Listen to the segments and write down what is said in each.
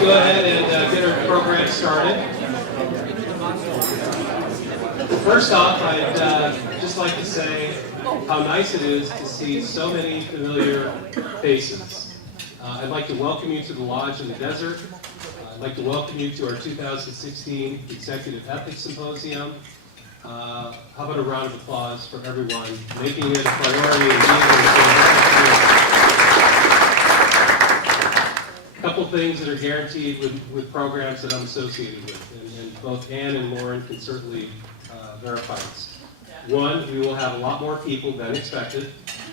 go ahead and get our program started. First off, I'd just like to say how nice it is to see so many familiar faces. I'd like to welcome you to the Lodge in the Desert. I'd like to welcome you to our 2016 Executive Ethics Symposium. How about a round of applause for everyone making it a priority and being there. A couple things that are guaranteed with programs that I'm associated with, and both Ann and Lauren can certainly verify this. One, we will have a lot more people than expected.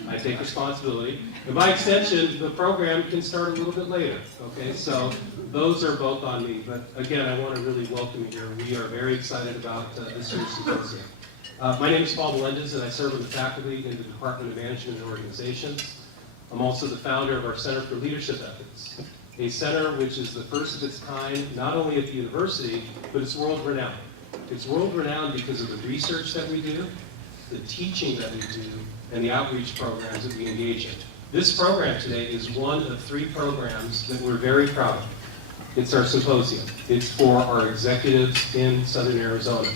I take responsibility. And by extension, the program can start a little bit later. Okay, so those are both on me. But again, I want to really welcome you here. We are very excited about this year's symposium. My name is Paul Melendez, and I serve on the faculty in the Department of Management and Organizations. I'm also the founder of our Center for Leadership Ethics, a center which is the first of its kind, not only at the university, but it's world-renowned. It's world-renowned because of the research that we do, the teaching that we do, and the outreach programs that we engage in. This program today is one of 3 programs that we're very proud of. It's our symposium. It's for our executives in Southern Arizona.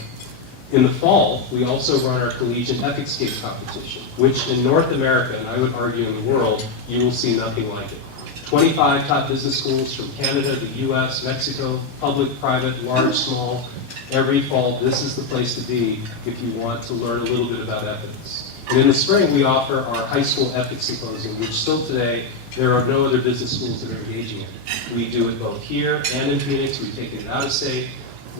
In the fall, we also run our collegiate ethics game competition, which in North America, and I would argue in the world, you will see nothing like it. 25 top business schools from Canada, the US, Mexico, public, private, large, small. Every fall, this is the place to be if you want to learn a little bit about ethics. And in the spring, we offer our high school ethics symposium, which still today, there are no other business schools that are engaging in. We do it both here and in Phoenix. We take it out of state.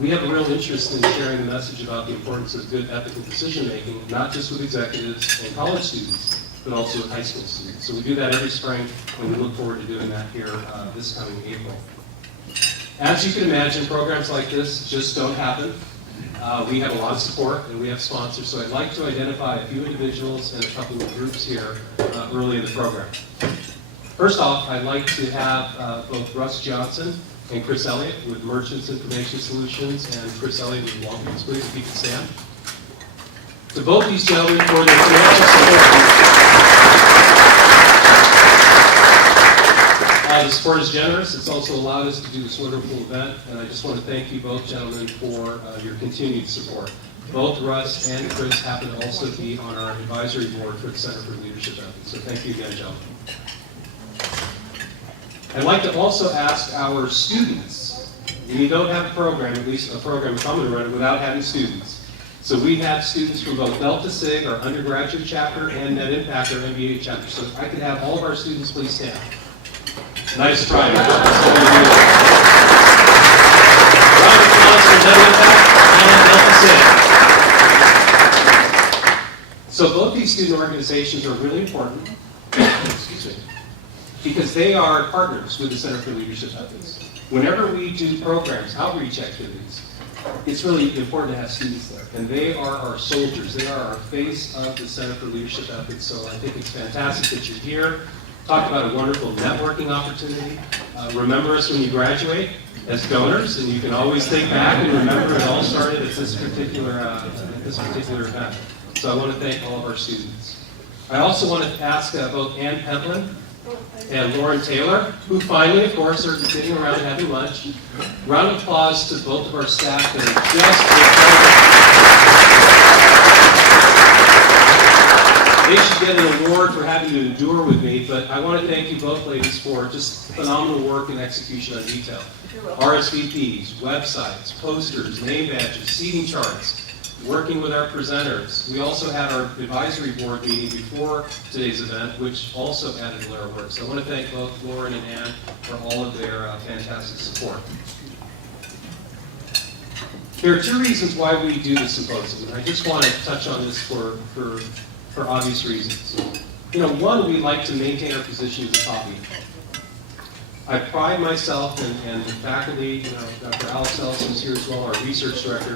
We have a real interest in sharing the message about the importance of good ethical decision making, not just with executives and college students, but also with high school students. So we do that every spring, and we look forward to doing that here this coming April. As you can imagine, programs like this just don't happen. We have a lot of support, and we have sponsors, so I'd like to identify a few individuals and a couple of groups here early in the program. First off, I'd like to have both Russ Johnson and Chris Elliott with Merchants Information Solutions, and Chris Elliott with Walgreens. Please, if you can stand. To both these gentlemen for their financial support. The support is generous. It's also allowed us to do this wonderful event, and I just want to thank you both gentlemen for your continued support. Both Russ and Chris happen to also be on our advisory board for the Center for Leadership Ethics, so thank you again, gentlemen. I'd like to also ask our students, we don't have a program, at least a program coming to run it without having students. So we have students from both Delta Sig, our undergraduate chapter, and Net Impact, our MBA chapter. So if I could have all of our students please stand. Nice try. Round of applause for Net Impact and Delta Sig. So both these student organizations are really important. Excuse me. Because they are partners with the Center for Leadership Ethics. Whenever we do programs, outreach activities, it's really important to have students there. And they are our soldiers. They are our face of the Center for Leadership Ethics. So I think it's fantastic that you're here. Talk about a wonderful networking opportunity. Remember us when you graduate as donors, and you can always think back and remember it all started at this particular event. So I want to thank all of our students. I also want to ask both Ann Pentland and Lauren Taylor, who finally, of course, are sitting around having lunch. Round of applause to both of our staff that are just... They should get an award for having to endure with me, but I want to thank you both ladies for just phenomenal work and execution on detail. RSVPs, websites, posters, name badges, seating charts, working with our presenters. We also had our advisory board meeting before today's event, which also added a layer of work. So I want to thank both Lauren and Ann for all of their fantastic support. There are 2 reasons why we do this symposium, and I just want to touch on this for obvious reasons. You know, one, we like to maintain our position as a top leader. I pride myself and the faculty, Dr. Alex Ellison is here as well, our research director,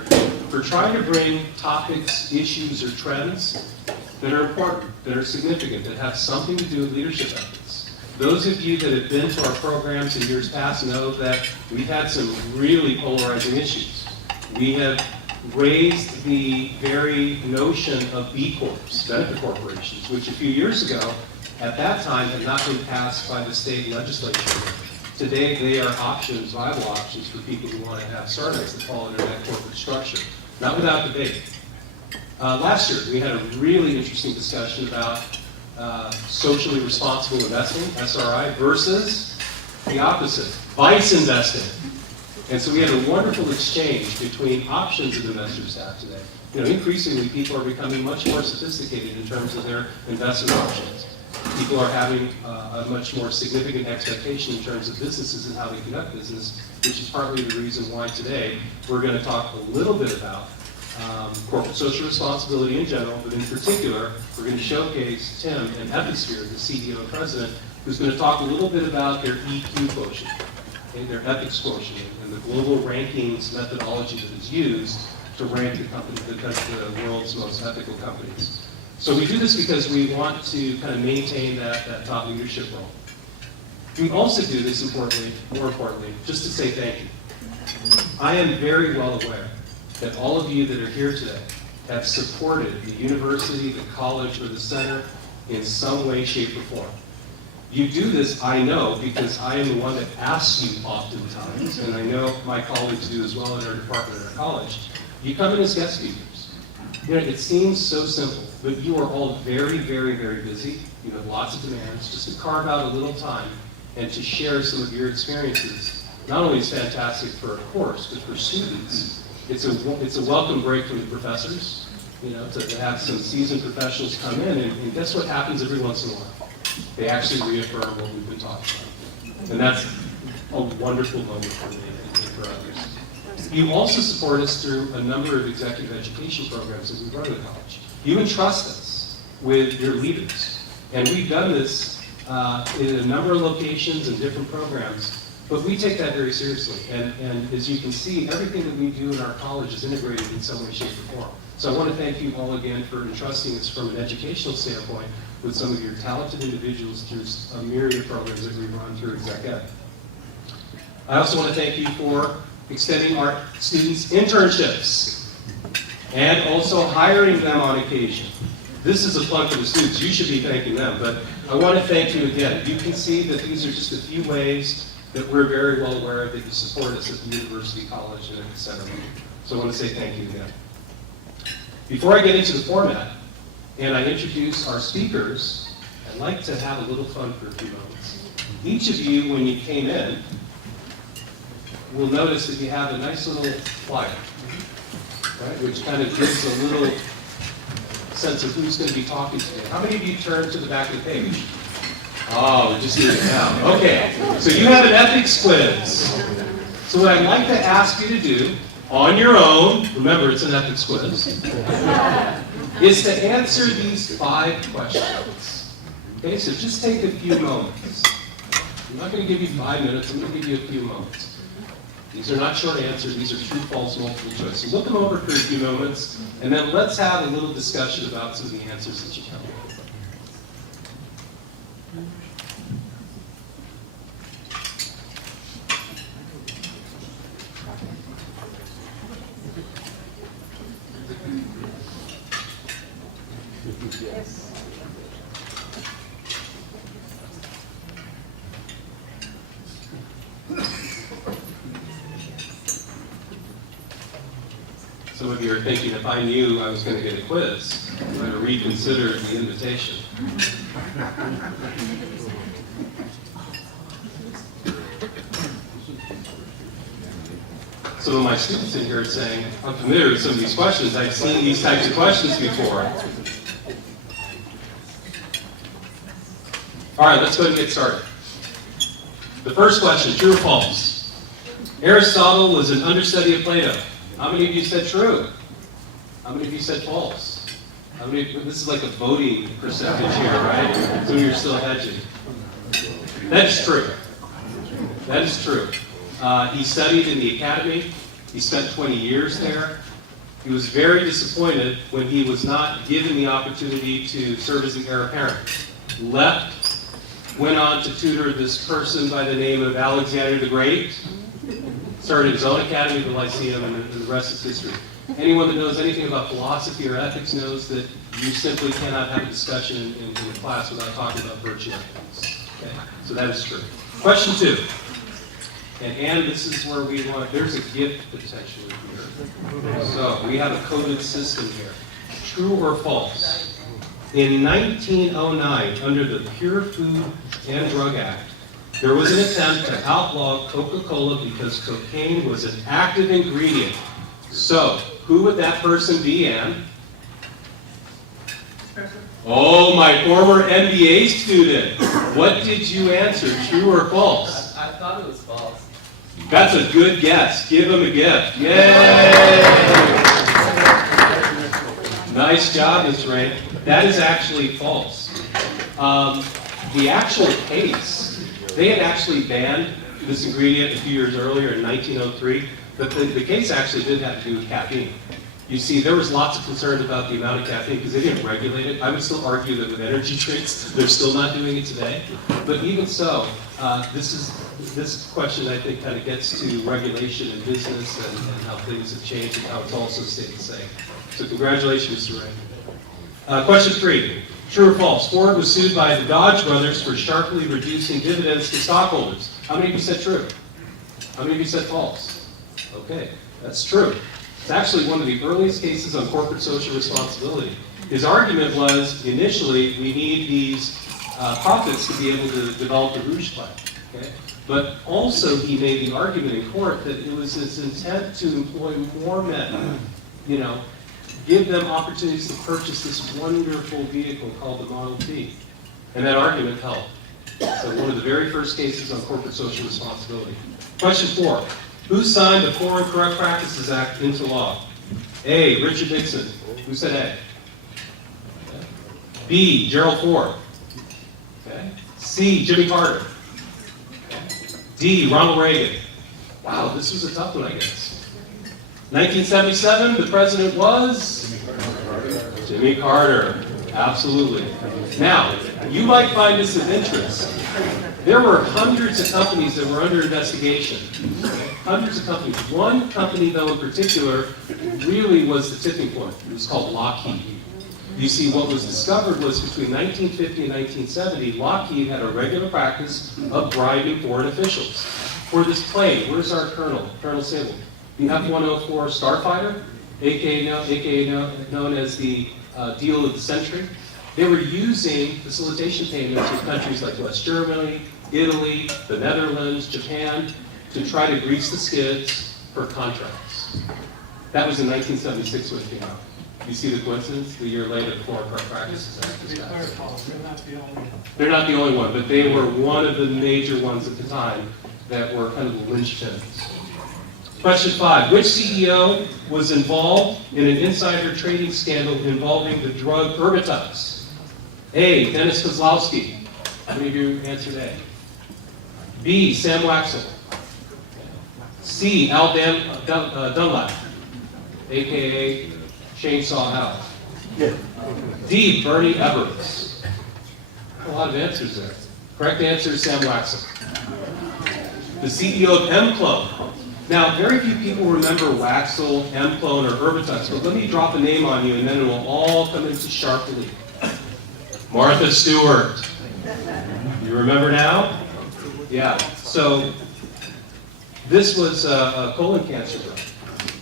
for trying to bring topics, issues, or trends that are important, that are significant, that have something to do with leadership ethics. Those of you that have been to our programs in years past know that we've had some really polarizing issues. We have raised the very notion of B Corps, benefit corporations, which a few years ago, at that time, had not been passed by the state legislature. Today, they are options, viable options for people who want to have startups that fall under that corporate structure, not without debate. Last year, we had a really interesting discussion about socially responsible investing, SRI, versus the opposite, vice investing. And so we had a wonderful exchange between options that investors have today. Increasingly, people are becoming much more sophisticated in terms of their investment options. People are having a much more significant expectation in terms of businesses and how they conduct business, which is partly the reason why today we're going to talk a little bit about corporate social responsibility in general, but in particular, we're going to showcase Tim and Ethisphere, the CEO and president, who's going to talk a little bit about their EQ quotient, and their ethics quotient, and the global rankings methodology that is used to rank the world's most ethical companies. So we do this because we want to kind of maintain that top leadership role. We also do this more importantly, just to say thank you. I am very well aware that all of you that are here today have supported the university, the college, or the center in some way, shape, or form. You do this, I know, because I am the one that asks you oftentimes, and I know my colleagues do as well in our department at our college. You come in as guest speakers. It seems so simple, but you are all very, very, very busy. You have lots of demands. Just to carve out a little time and to share some of your experiences, not only is fantastic for a course, but for students, it's a welcome break from the professors, to have some seasoned professionals come in, and guess what happens every once in a while? They actually reaffirm what we've been talking about. And that's a wonderful moment for me and for others. You also support us through a number of executive education programs that we run at the college. You entrust us with your leaders. And we've done this in a number of locations and different programs, but we take that very seriously. And as you can see, everything that we do in our college is integrated in some way, shape, or form. So I want to thank you all again for entrusting us from an educational standpoint with some of your talented individuals through a myriad of programs that we run through Exec Ed. I also want to thank you for extending our students internships and also hiring them on occasion. This is a plug for the students. You should be thanking them, but I want to thank you again. You can see that these are just a few ways that we're very well aware of that you support us at the university, college, and at the center. So I want to say thank you again. Before I get into the format and I introduce our speakers, I'd like to have a little fun for a few moments. Each of you, when you came in, will notice that you have a nice little flyer, right, which kind of gives a little sense of who's going to be talking today. How many of you turned to the back of the page? Oh, we just need it now. Okay, so you have an ethics quiz. So what I'd like to ask you to do, on your own, remember it's an ethics quiz, is to answer these 5 questions. Okay, so just take a few moments. I'm not going to give you 5 minutes, I'm going to give you a few moments. These are not short answers, these are true, false, multiple choice. So look them over for a few moments, and then let's have a little discussion about some of the answers that you come up with. Some of you are thinking, if I knew I was going to get a quiz, I would have reconsidered the invitation. Some of my students in here are saying, I'm familiar with some of these questions. I've seen these types of questions before. All right, let's go ahead and get started. The first question, true or false? Aristotle was an understudy of Plato. How many of you said true? How many of you said false? How many? This is like a voting percentage here, right? Some of you are still hedging. That is true. That is true. He studied in the academy. He spent 20 years there. He was very disappointed when he was not given the opportunity to serve as the heir apparent. Left, went on to tutor this person by the name of Alexander the Great. Started his own academy, the Lyceum, and the rest is history. Anyone that knows anything about philosophy or ethics knows that you simply cannot have a discussion in a class without talking about virtue ethics. Okay? So that is true. Question 2. And this is where we want, there's a gift potentially here. So we have a coded system here. True or false? In 1909, under the Pure Food and Drug Act, there was an attempt to outlaw Coca-Cola because cocaine was an active ingredient. So, who would that person be, Ann? Oh, my former MBA student. What did you answer, true or false? I thought it was false. That's a good guess. Give him a gift. Yay! Nice job, Ms. Ray. That is actually false. The actual case, they had actually banned this ingredient a few years earlier in 1903, but the case actually did have to do with caffeine. You see, there was lots of concern about the amount of caffeine because they didn't regulate it. I would still argue that with energy drinks, they're still not doing it today. But even so, this question, I think, kind of gets to regulation in business and how things have changed and how it's also stayed the same. So congratulations, Mr. Ray. Question 3, true or false? Ford was sued by the Dodge brothers for sharply reducing dividends to stockholders. How many of you said true? How many of you said false? Okay, that's true. It's actually one of the earliest cases on corporate social responsibility. His argument was, initially, we need these profits to be able to develop the Rouge plan. Okay? But also he made the argument in court that it was his intent to employ more men, give them opportunities to purchase this wonderful vehicle called the Model T. And that argument held. So one of the very first cases on corporate social responsibility. Question 4. Who signed the Foreign Corrupt Practices Act into law? A, Richard Nixon. Who said A? Okay. B, Gerald Ford. Okay. C, Jimmy Carter. Okay. D, Ronald Reagan. Wow, this was a tough one, I guess. 1977, the president was? Jimmy Carter. Absolutely. Now, you might find this of interest. There were hundreds of companies that were under investigation. Hundreds of companies. One company, though, in particular, really was the tipping point. It was called Lockheed. You see, what was discovered was between 1950 and 1970, Lockheed had a regular practice of bribing foreign officials. For this plane, where's our colonel, Colonel Sable? The F-104 Starfighter, aka known as the deal of the century. They were using facilitation payments with countries like West Germany, Italy, the Netherlands, Japan, to try to grease the skids for contracts. That was in 1976 when it came out. You see the coincidence? The year later, the Foreign Corrupt Practices Act was passed. They're not the only one. They're not the only one, but they were one of the major ones at the time that were kind of the linchpins. Question 5. Which CEO was involved in an insider trading scandal involving the drug Erbitux? A, Dennis Kozlowski. How many of you answered A? B, Sam Waxel. C, Al Dunlap, a.k.a. Chainsaw Al. D, Bernie Ebbers. A lot of answers there. Correct answer is Sam Waxel. The CEO of M-Clone. Now, very few people remember Waxel, M-Clone, or Erbitux, but let me drop a name on you and then it will all come into sharp relief. Martha Stewart. You remember now? Yeah. So this was a colon cancer drug.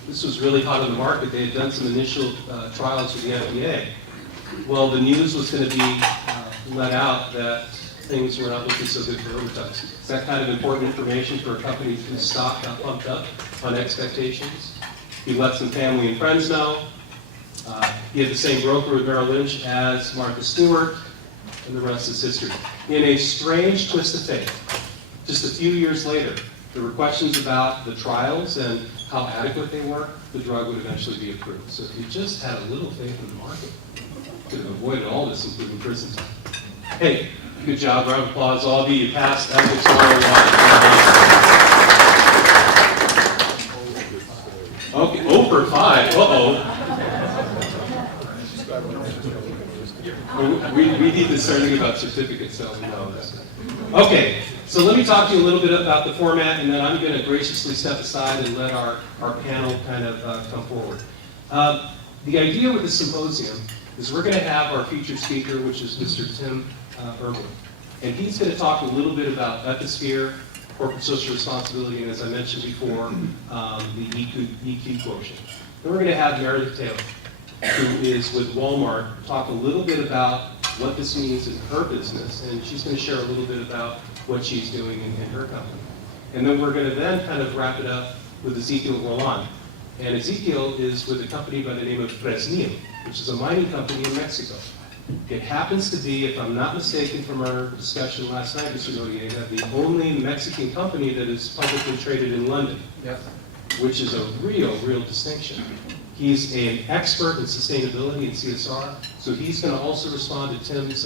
This was really hot on the market. They had done some initial trials with the FDA. Well, the news was going to be let out that things were not looking so good for Erbitux. Is that kind of important information for a company whose stock got pumped up on expectations? He let some family and friends know. He had the same broker with Merrill Lynch as Martha Stewart, and the rest is history. In a strange twist of fate, just a few years later, there were questions about the trials and how adequate they were. The drug would eventually be approved. So if you just had a little faith in the market, you could have avoided all this, including prison time. Hey, good job. Round of applause, all of you. You passed ethics 101. Okay, 0 for 5. Uh-oh. We need to start thinking about certificates, so we know this. Okay, so let me talk to you a little bit about the format, and then I'm going to graciously step aside and let our panel kind of come forward. The idea with the symposium is we're going to have our featured speaker, which is Mr. Tim Irwin. And he's going to talk a little bit about Ethisphere corporate social responsibility, and as I mentioned before, the EQ quotient. Then we're going to have Meredith Taylor, who is with Walmart, talk a little bit about what this means in her business, and she's going to share a little bit about what she's doing in her company. And then we're going to then kind of wrap it up with Ezekiel Roland. And Ezekiel is with a company by the name of Fresnillo, which is a mining company in Mexico. It happens to be, if I'm not mistaken from our discussion last night, Mr. Noriega, the only Mexican company that is publicly traded in London, which is a real distinction. He's an expert in sustainability and CSR, so he's going to also respond to Tim's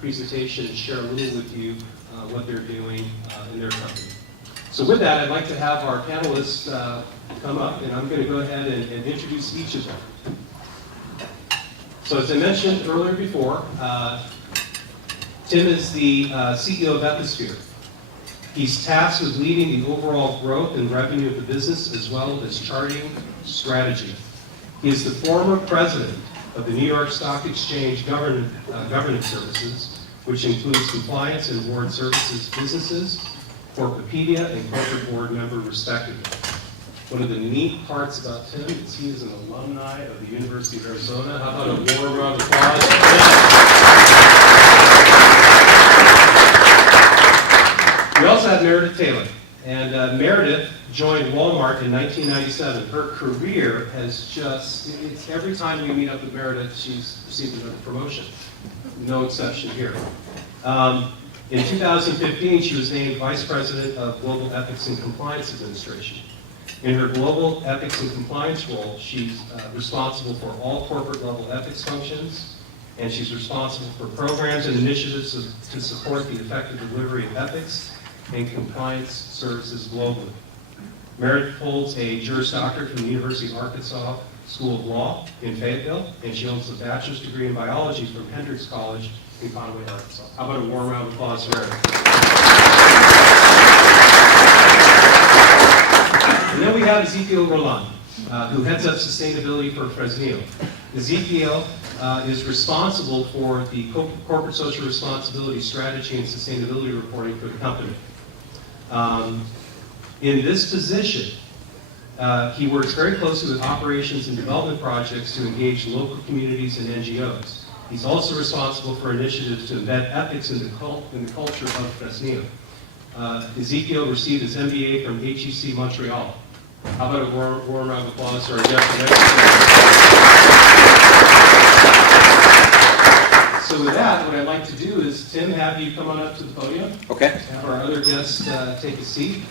presentation and share a little with you what they're doing in their company. So with that, I'd like to have our panelists come up, and I'm going to go ahead and introduce each of them. So as I mentioned earlier before, Tim is the CEO of Ethisphere. He's tasked with leading the overall growth and revenue of the business, as well as charting strategy. He is the former president of the New York Stock Exchange Governance Services, which includes compliance and board services businesses, Corpopedia, and corporate board member, respectively. One of the neat parts about Tim is he is an alumni of the University of Arizona. How about a warm round of applause for him? We also have Meredith Taylor. And Meredith joined Walmart in 1997. Her career has just, it's every time we meet up with Meredith, she's received another promotion. No exception here. In 2015, she was named Vice President of Global Ethics and Compliance Administration. In her global ethics and compliance role, she's responsible for all corporate level ethics functions, and she's responsible for programs and initiatives to support the effective delivery of ethics and compliance services globally. Meredith holds a Juris Doctorate from the University of Arkansas School of Law in Fayetteville, and she holds a bachelor's degree in biology from Hendrix College in Conway, Arkansas. How about a warm round of applause for Meredith? And then we have Ezekiel Roland, who heads up sustainability for Fresnillo. Ezekiel is responsible for the corporate social responsibility strategy and sustainability reporting for the company. In this position, he works very closely with operations and development projects to engage local communities and NGOs. He's also responsible for initiatives to embed ethics in the culture of Fresnillo. Ezekiel received his MBA from HEC Montreal. How about a warm round of applause for our guest from Mexico? So with that, what I'd like to do is, Tim, have you come on up to the podium. Okay. Have our other guests take a seat.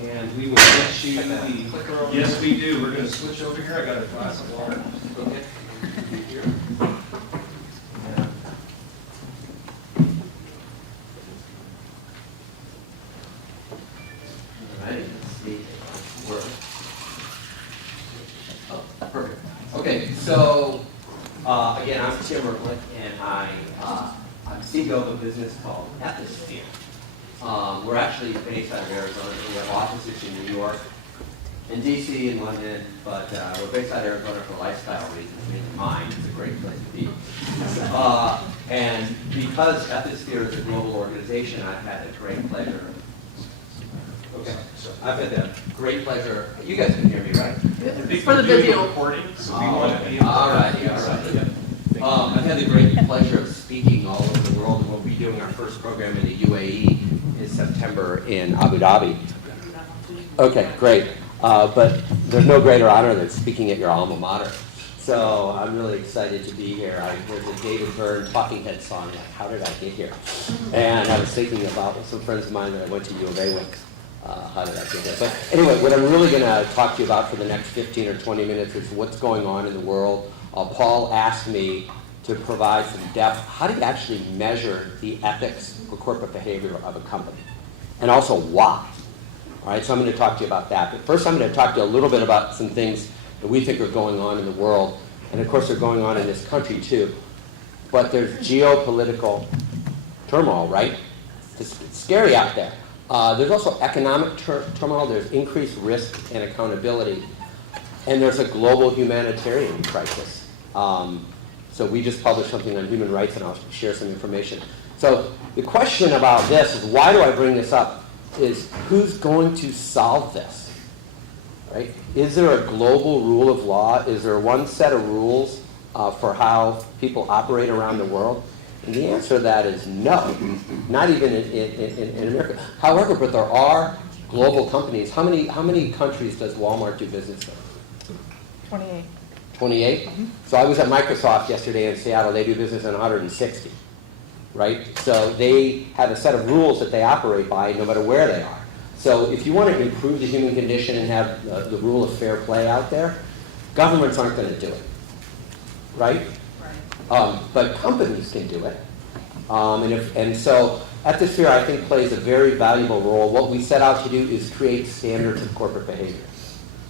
And we will get you the clicker over. Yes, we do. We're going to switch over here. I got a glass of water. Okay. Here. All right. Let's see. Oh, perfect. Okay. So again, I'm Tim Merklick, and I'm CEO of a business called Ethisphere. We're actually based out of Arizona. We have offices in New York, in DC, and London, but we're based out of Arizona for lifestyle reasons. I mean, mine is a great place to be. And because Ethisphere is a global organization, I've had a great pleasure. Okay, I've had the great pleasure. You guys can hear me, right? For the video recording, so we want to be able to. All right. I've had the great pleasure of speaking all over the world, and we'll be doing our first program in the UAE in September in Abu Dhabi. Okay, great. But there's no greater honor than speaking at your alma mater. So I'm really excited to be here. There's a David Byrne Talking Head song, like, how did I get here? And I was thinking about some friends of mine that I went to U of A with. How did I get here? But anyway, what I'm really going to talk to you about for the next 15 or 20 minutes is what's going on in the world. Paul asked me to provide some depth. How do you actually measure the ethics or corporate behavior of a company? And also why? All right, so I'm going to talk to you about that. But first I'm going to talk to you a little bit about some things that we think are going on in the world. And of course they're going on in this country too. But there's geopolitical turmoil, right? It's scary out there. There's also economic turmoil. There's increased risk and accountability. And there's a global humanitarian crisis. So we just published something on human rights, and I'll share some information. So the question about this is, why do I bring this up? is who's going to solve this, right? Is there a global rule of law? Is there one set of rules for how people operate around the world? And the answer to that is no, not even in America. However, but there are global companies. How many countries does Walmart do business in? 28. 28? So I was at Microsoft yesterday in Seattle. They do business in 160, right? So they have a set of rules that they operate by no matter where they are. So if you want to improve the human condition and have the rule of fair play out there, governments aren't going to do it, right? But companies can do it. And so Ethisphere, I think, plays a very valuable role. What we set out to do is create standards of corporate behavior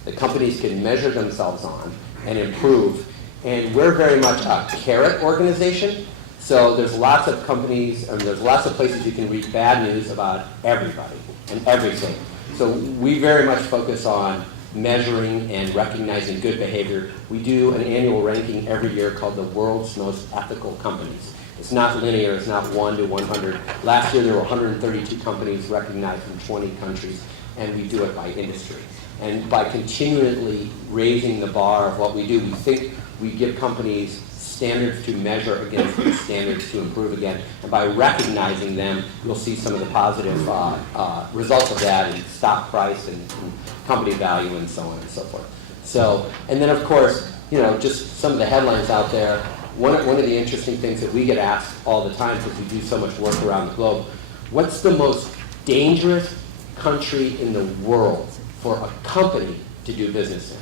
that companies can measure themselves on and improve. And we're very much a carrot organization. So there's lots of companies, and there's lots of places you can read bad news about everybody and everything. So we very much focus on measuring and recognizing good behavior. We do an annual ranking every year called the World's Most Ethical Companies. It's not linear, it's not 1 to 100. Last year there were 132 companies recognized from 20 countries, and we do it by industry. And by continually raising the bar of what we do, we think we give companies standards to measure against these standards to improve again. And by recognizing them, you'll see some of the positive results of that in stock price and company value and so on and so forth. So, and then of course, just some of the headlines out there. One of the interesting things that we get asked all the time, because we do so much work around the globe, what's the most dangerous country in the world for a company to do business in?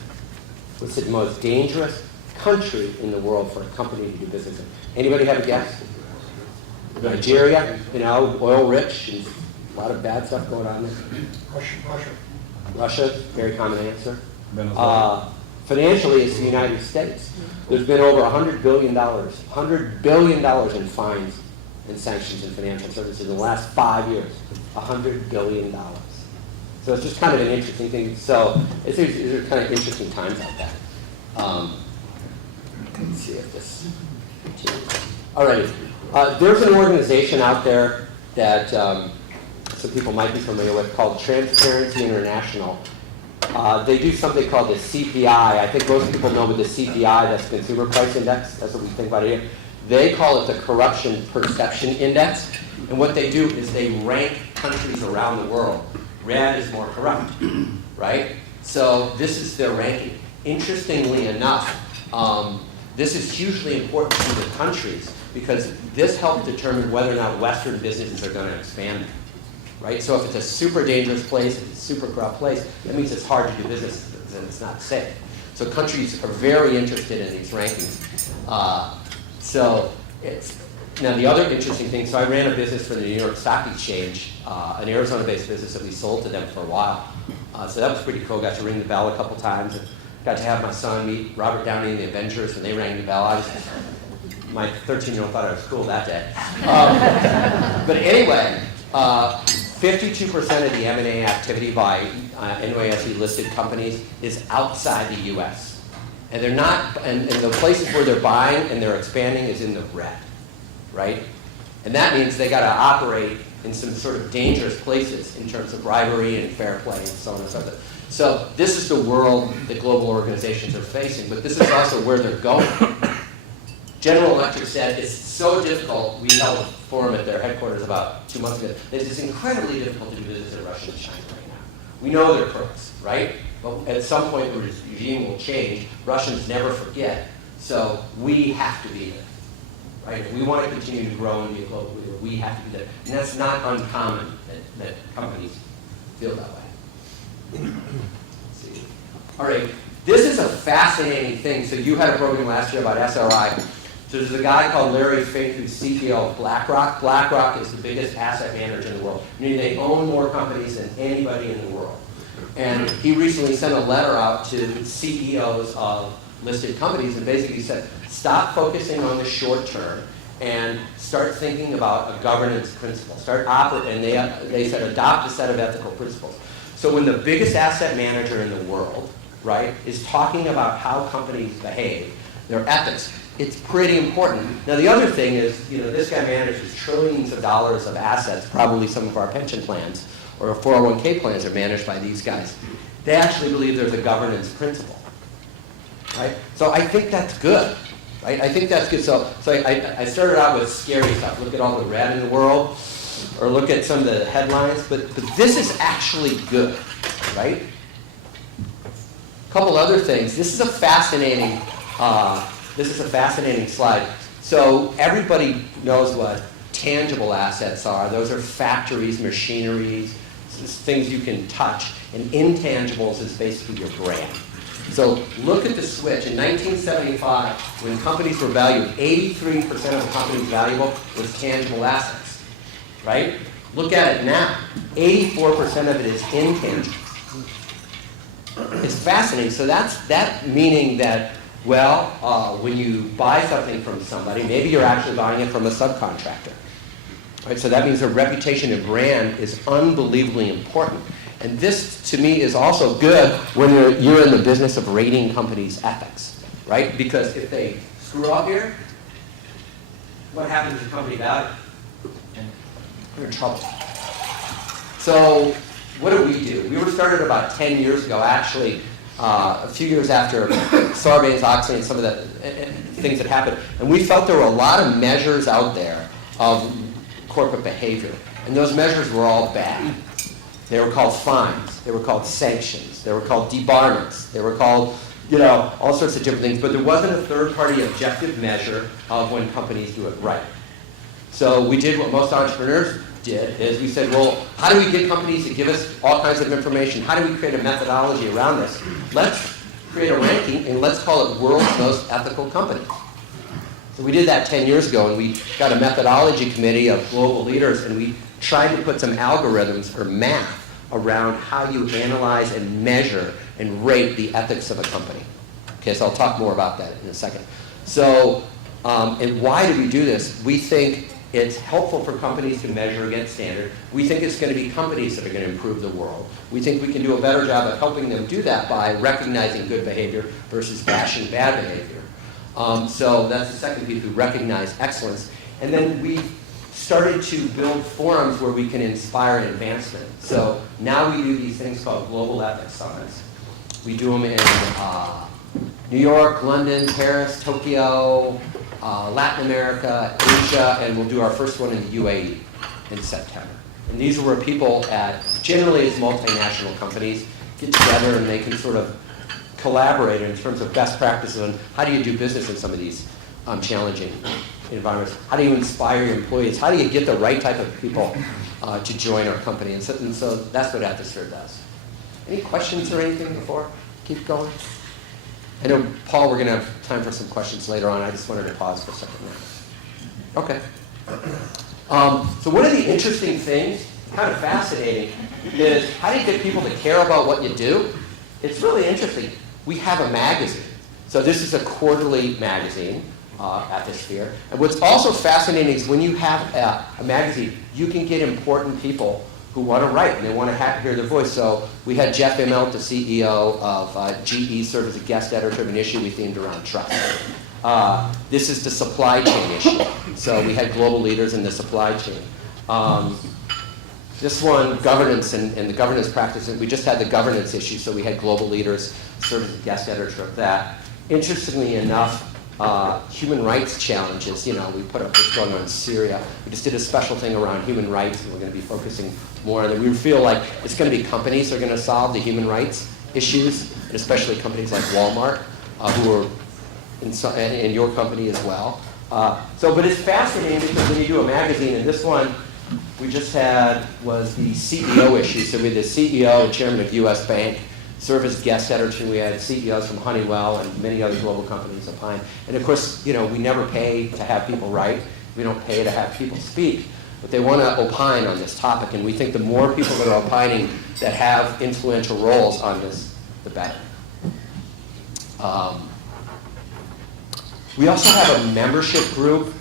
What's the most dangerous country in the world for a company to do business in? Anybody have a guess? Nigeria, oil rich, and a lot of bad stuff going on there. Russia, very common answer. Financially, it's the United States. There's been over $100 billion in fines and sanctions in financial services in the last 5 years. $100 billion. So it's just kind of an interesting thing. So these are kind of interesting times out there. Let's see if this continues. All right. There's an organization out there that some people might be familiar with called Transparency International. They do something called the CPI. I think most people know what the CPI, that's Consumer Price Index. That's what we think about it here. They call it the Corruption Perception Index. And what they do is they rank countries around the world. Red is more corrupt, right? So this is their ranking. Interestingly enough, this is hugely important to the countries because this helps determine whether or not Western businesses are going to expand. Right? So if it's a super dangerous place, if it's a super corrupt place, that means it's hard to do business and it's not safe. So countries are very interested in these rankings. Now the other interesting thing, so I ran a business for the New York Stock Exchange, an Arizona-based business that we sold to them for a while. So that was pretty cool. Got to ring the bell a couple times. And got to have my son meet Robert Downey and the Avengers when they rang the bell. My 13-year-old thought I was cool that day. But anyway, 52% of the M&A activity by NYSE-listed companies is outside the U.S. And they're not, and the places where they're buying and they're expanding is in the red, right? And that means they got to operate in some sort of dangerous places in terms of bribery and fair play and so on and so forth. So this is the world that global organizations are facing, but this is also where they're going. General Electric said it's so difficult. We held a forum at their headquarters about 2 months ago. That it's incredibly difficult to do business in Russia and China right now. We know they're crooks, right? But at some point the regime will change. Russians never forget. So we have to be there, right? If we want to continue to grow and be a global leader, we have to be there. And that's not uncommon that companies feel that way. Let's see. All right, this is a fascinating thing. So you had a program last year about SRI. So there's a guy called Larry Fink who's CEO of BlackRock. BlackRock is the biggest asset manager in the world. Meaning they own more companies than anybody in the world. And he recently sent a letter out to CEOs of listed companies and basically said, stop focusing on the short term and start thinking about a governance principle. And they said adopt a set of ethical principles. So when the biggest asset manager in the world, right, is talking about how companies behave, their ethics, it's pretty important. Now the other thing is, this guy manages trillions of dollars of assets, probably some of our pension plans, or 401k plans are managed by these guys. They actually believe there's a governance principle, right? So I think that's good, right? I think that's good. So I started out with scary stuff. Look at all the red in the world, or look at some of the headlines, but this is actually good, right? A couple other things. This is a fascinating slide. So everybody knows what tangible assets are. Those are factories, machineries, things you can touch. And intangibles is basically your brand. So look at the switch. In 1975, when companies were valued, 83% of the company's valuable was tangible assets, right? Look at it now. 84% of it is intangible. It's fascinating. So that meaning that, well, when you buy something from somebody, maybe you're actually buying it from a subcontractor. Right? So that means a reputation and brand is unbelievably important. And this, to me, is also good when you're in the business of rating companies' ethics, right? Because if they screw up here, what happens to company value? You're in trouble. So what do? We were started about 10 years ago, actually, a few years after Sarbanes-Oxley and some of the things that happened. And we felt there were a lot of measures out there of corporate behavior. And those measures were all bad. They were called fines. They were called sanctions. They were called debarments. They were called, all sorts of different things. But there wasn't a third-party objective measure of when companies do it right. So we did what most entrepreneurs did, is we said, well, how do we get companies to give us all kinds of information? How do we create a methodology around this? Let's create a ranking, and let's call it World's Most Ethical Companies. So we did that 10 years ago, and we got a methodology committee of global leaders, and we tried to put some algorithms or math around how you analyze and measure and rate the ethics of a company. Okay, so I'll talk more about that in a second. So, and why do we do this? We think it's helpful for companies to measure against standard. We think it's going to be companies that are going to improve the world. We think we can do a better job of helping them do that by recognizing good behavior versus bashing bad behavior. So that's the second piece. We recognize excellence. And then we started to build forums where we can inspire advancement. So now we do these things called global ethics summits. We do them in New York, London, Paris, Tokyo, Latin America, Asia, and we'll do our first one in the UAE in September. And these are where people generally as multinational companies, get together and they can sort of collaborate in terms of best practices on how do you do business in some of these challenging environments. How do you inspire your employees? How do you get the right type of people to join our company? And so that's what Ethisphere does. Any questions or anything before? Keep going. I know, Paul, we're going to have time for some questions later on. I just wanted to pause for a second there. Okay. So one of the interesting things, kind of fascinating, is how do you get people to care about what you do? It's really interesting. We have a magazine. So this is a quarterly magazine, Ethisphere. And what's also fascinating is when you have a magazine, you can get important people who want to write and they want to hear their voice. So we had Jeff Immelt, the CEO of GE, serve as a guest editor of an issue we themed around trust. This is the supply chain issue. So we had global leaders in the supply chain. This one, governance and the governance practices, we just had the governance issue, so we had global leaders serve as a guest editor of that. Interestingly enough, human rights challenges, we put up this one on Syria. We just did a special thing around human rights, and we're going to be focusing more on it. We feel like it's going to be companies that are going to solve the human rights issues, and especially companies like Walmart, who are in your company as well. But it's fascinating because when you do a magazine, and this one we just had was the CEO issue. So we had the CEO and chairman of U.S. Bank serve as guest editor. We had CEOs from Honeywell and many other global companies opine. And of course, we never pay to have people write. We don't pay to have people speak. But they want to opine on this topic. And we think the more people that are opining that have influential roles on this, the better. We also have a membership group.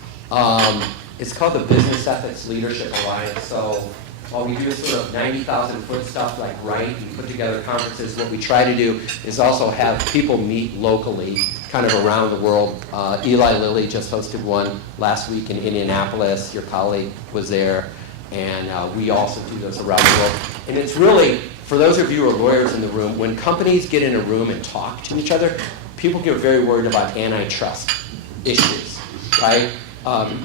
It's called the Business Ethics Leadership Alliance. So while we do sort of 90,000-foot stuff like write and put together conferences, what we try to do is also have people meet locally, kind of around the world. Eli Lilly just hosted one last week in Indianapolis. Your colleague was there. And we also do those around the world. And it's really, for those of you who are lawyers in the room, when companies get in a room and talk to each other, people get very worried about antitrust issues, right?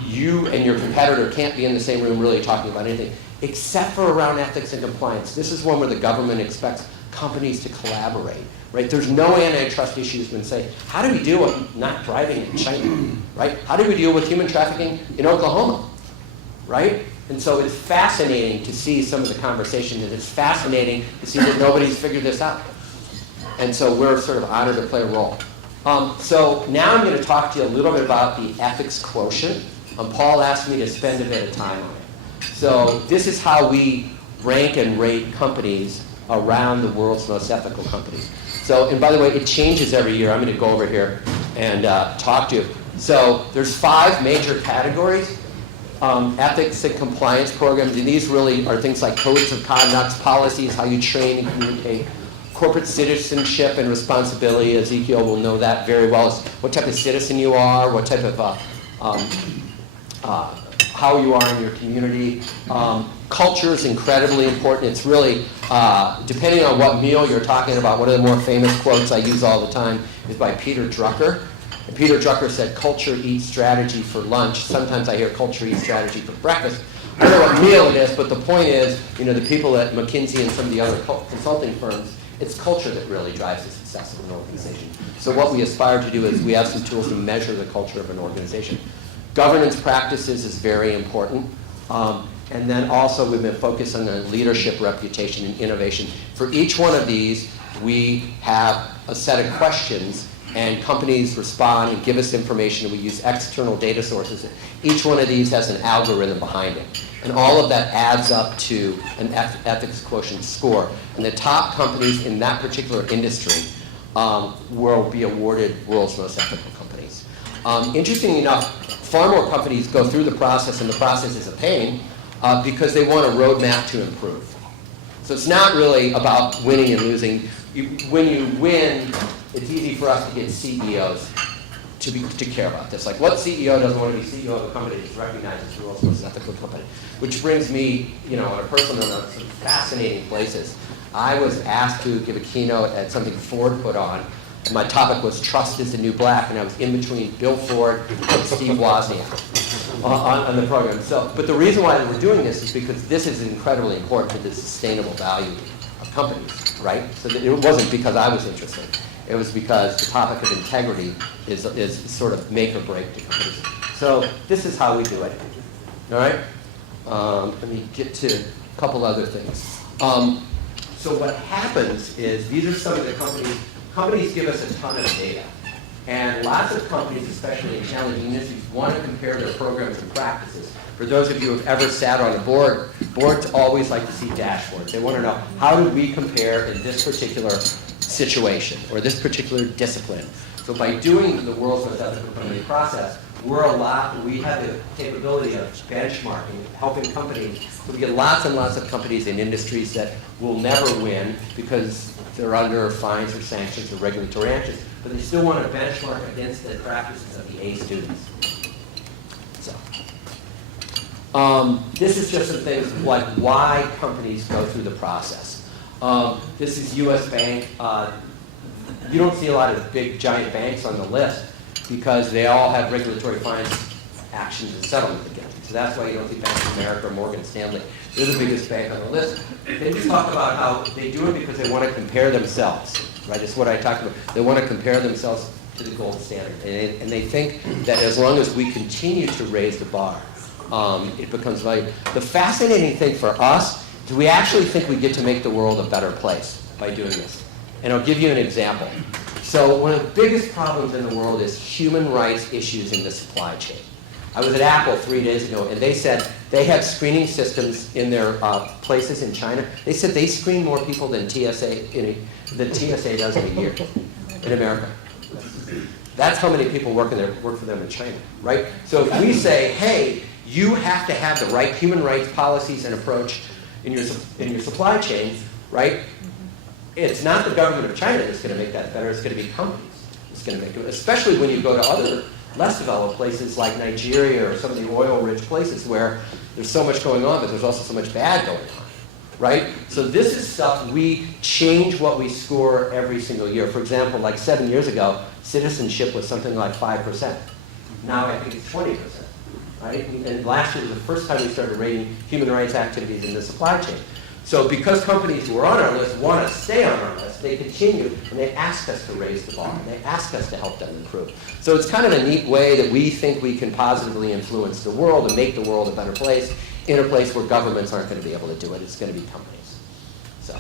You and your competitor can't be in the same room really talking about anything, except for around ethics and compliance. This is one where the government expects companies to collaborate, right? There's no antitrust issues when say, how do we deal with not driving in China, right? How do we deal with human trafficking in Oklahoma, right? And so it's fascinating to see some of the conversation, and it's fascinating to see that nobody's figured this out. And so we're sort of honored to play a role. So now I'm going to talk to you a little bit about the ethics quotient. Paul asked me to spend a bit of time on it. So this is how we rank and rate companies around the world's most ethical companies. So, and by the way, it changes every year. I'm going to go over here and talk to you. So there's 5 major categories. Ethics and compliance programs, and these really are things like codes of conduct, policies, how you train and communicate, corporate citizenship and responsibility. Ezekiel will know that very well. It's what type of citizen you are, what type of how you are in your community. Culture is incredibly important. It's really, depending on what meal you're talking about, one of the more famous quotes I use all the time is by Peter Drucker. And Peter Drucker said, culture eats strategy for lunch. Sometimes I hear culture eats strategy for breakfast. I don't know what meal it is, but the point is, the people at McKinsey and some of the other consulting firms, it's culture that really drives the success of an organization. So what we aspire to do is we have some tools to measure the culture of an organization. Governance practices is very important. And then also we've been focused on the leadership, reputation, and innovation. For each one of these, we have a set of questions, and companies respond and give us information, and we use external data sources. Each one of these has an algorithm behind it. And all of that adds up to an ethics quotient score. And the top companies in that particular industry will be awarded world's most ethical companies. Interestingly enough, far more companies go through the process, and the process is a pain because they want a roadmap to improve. So it's not really about winning and losing. When you win, it's easy for us to get CEOs to care about this. Like, what CEO doesn't want to be CEO of a company that's recognized as the world's most ethical company? Which brings me, on a personal note, some fascinating places. I was asked to give a keynote at something Ford put on, and my topic was Trust is the New Black, and I was in between Bill Ford and Steve Wozniak on the program. So, but the reason why we're doing this is because this is incredibly important to the sustainable value of companies, right? So it wasn't because I was interested. It was because the topic of integrity is sort of make or break to companies. So this is how we do it. All right? Let me get to a couple other things. So what happens is, these are some of the companies. Companies give us a ton of data. And lots of companies, especially in challenging industries, want to compare their programs and practices. For those of you who have ever sat on a board, boards always like to see dashboards. They want to know, how do we compare in this particular situation or this particular discipline? So by doing the world's most ethical company process, we have the capability of benchmarking, helping companies. So we get lots and lots of companies in industries that will never win because they're under fines or sanctions or regulatory actions, but they still want to benchmark against the practices of the A students. So, this is just some things like why companies go through the process. This is U.S. Bank. You don't see a lot of big, giant banks on the list because they all have regulatory fines, actions, and settlements against them. So that's why you don't see Bank of America or Morgan Stanley. They're the biggest bank on the list. They just talk about how they do it because they want to compare themselves, right? It's what I talked about. They want to compare themselves to the gold standard. And they think that as long as we continue to raise the bar, it becomes valuable. The fascinating thing for us is we actually think we get to make the world a better place by doing this. And I'll give you an example. So one of the biggest problems in the world is human rights issues in the supply chain. I was at Apple 3 days ago, and they said they have screening systems in their places in China. They said they screen more people than TSA does in a year in America. That's how many people work for them in China, right? So if we say, hey, you have to have the right human rights policies and approach in your supply chain, right? It's not the government of China that's going to make that better. It's going to be companies. It's going to make it, especially when you go to other less developed places like Nigeria or some of the oil-rich places where there's so much going on, but there's also so much bad going on, right? So this is stuff we change what we score every single year. For example, like 7 years ago, citizenship was something like 5%. Now I think it's 20%, right? And last year was the first time we started rating human rights activities in the supply chain. So because companies who are on our list want to stay on our list, they continue and they ask us to raise the bar and they ask us to help them improve. So it's kind of a neat way that we think we can positively influence the world and make the world a better place in a place where governments aren't going to be able to do it. It's going to be companies. So,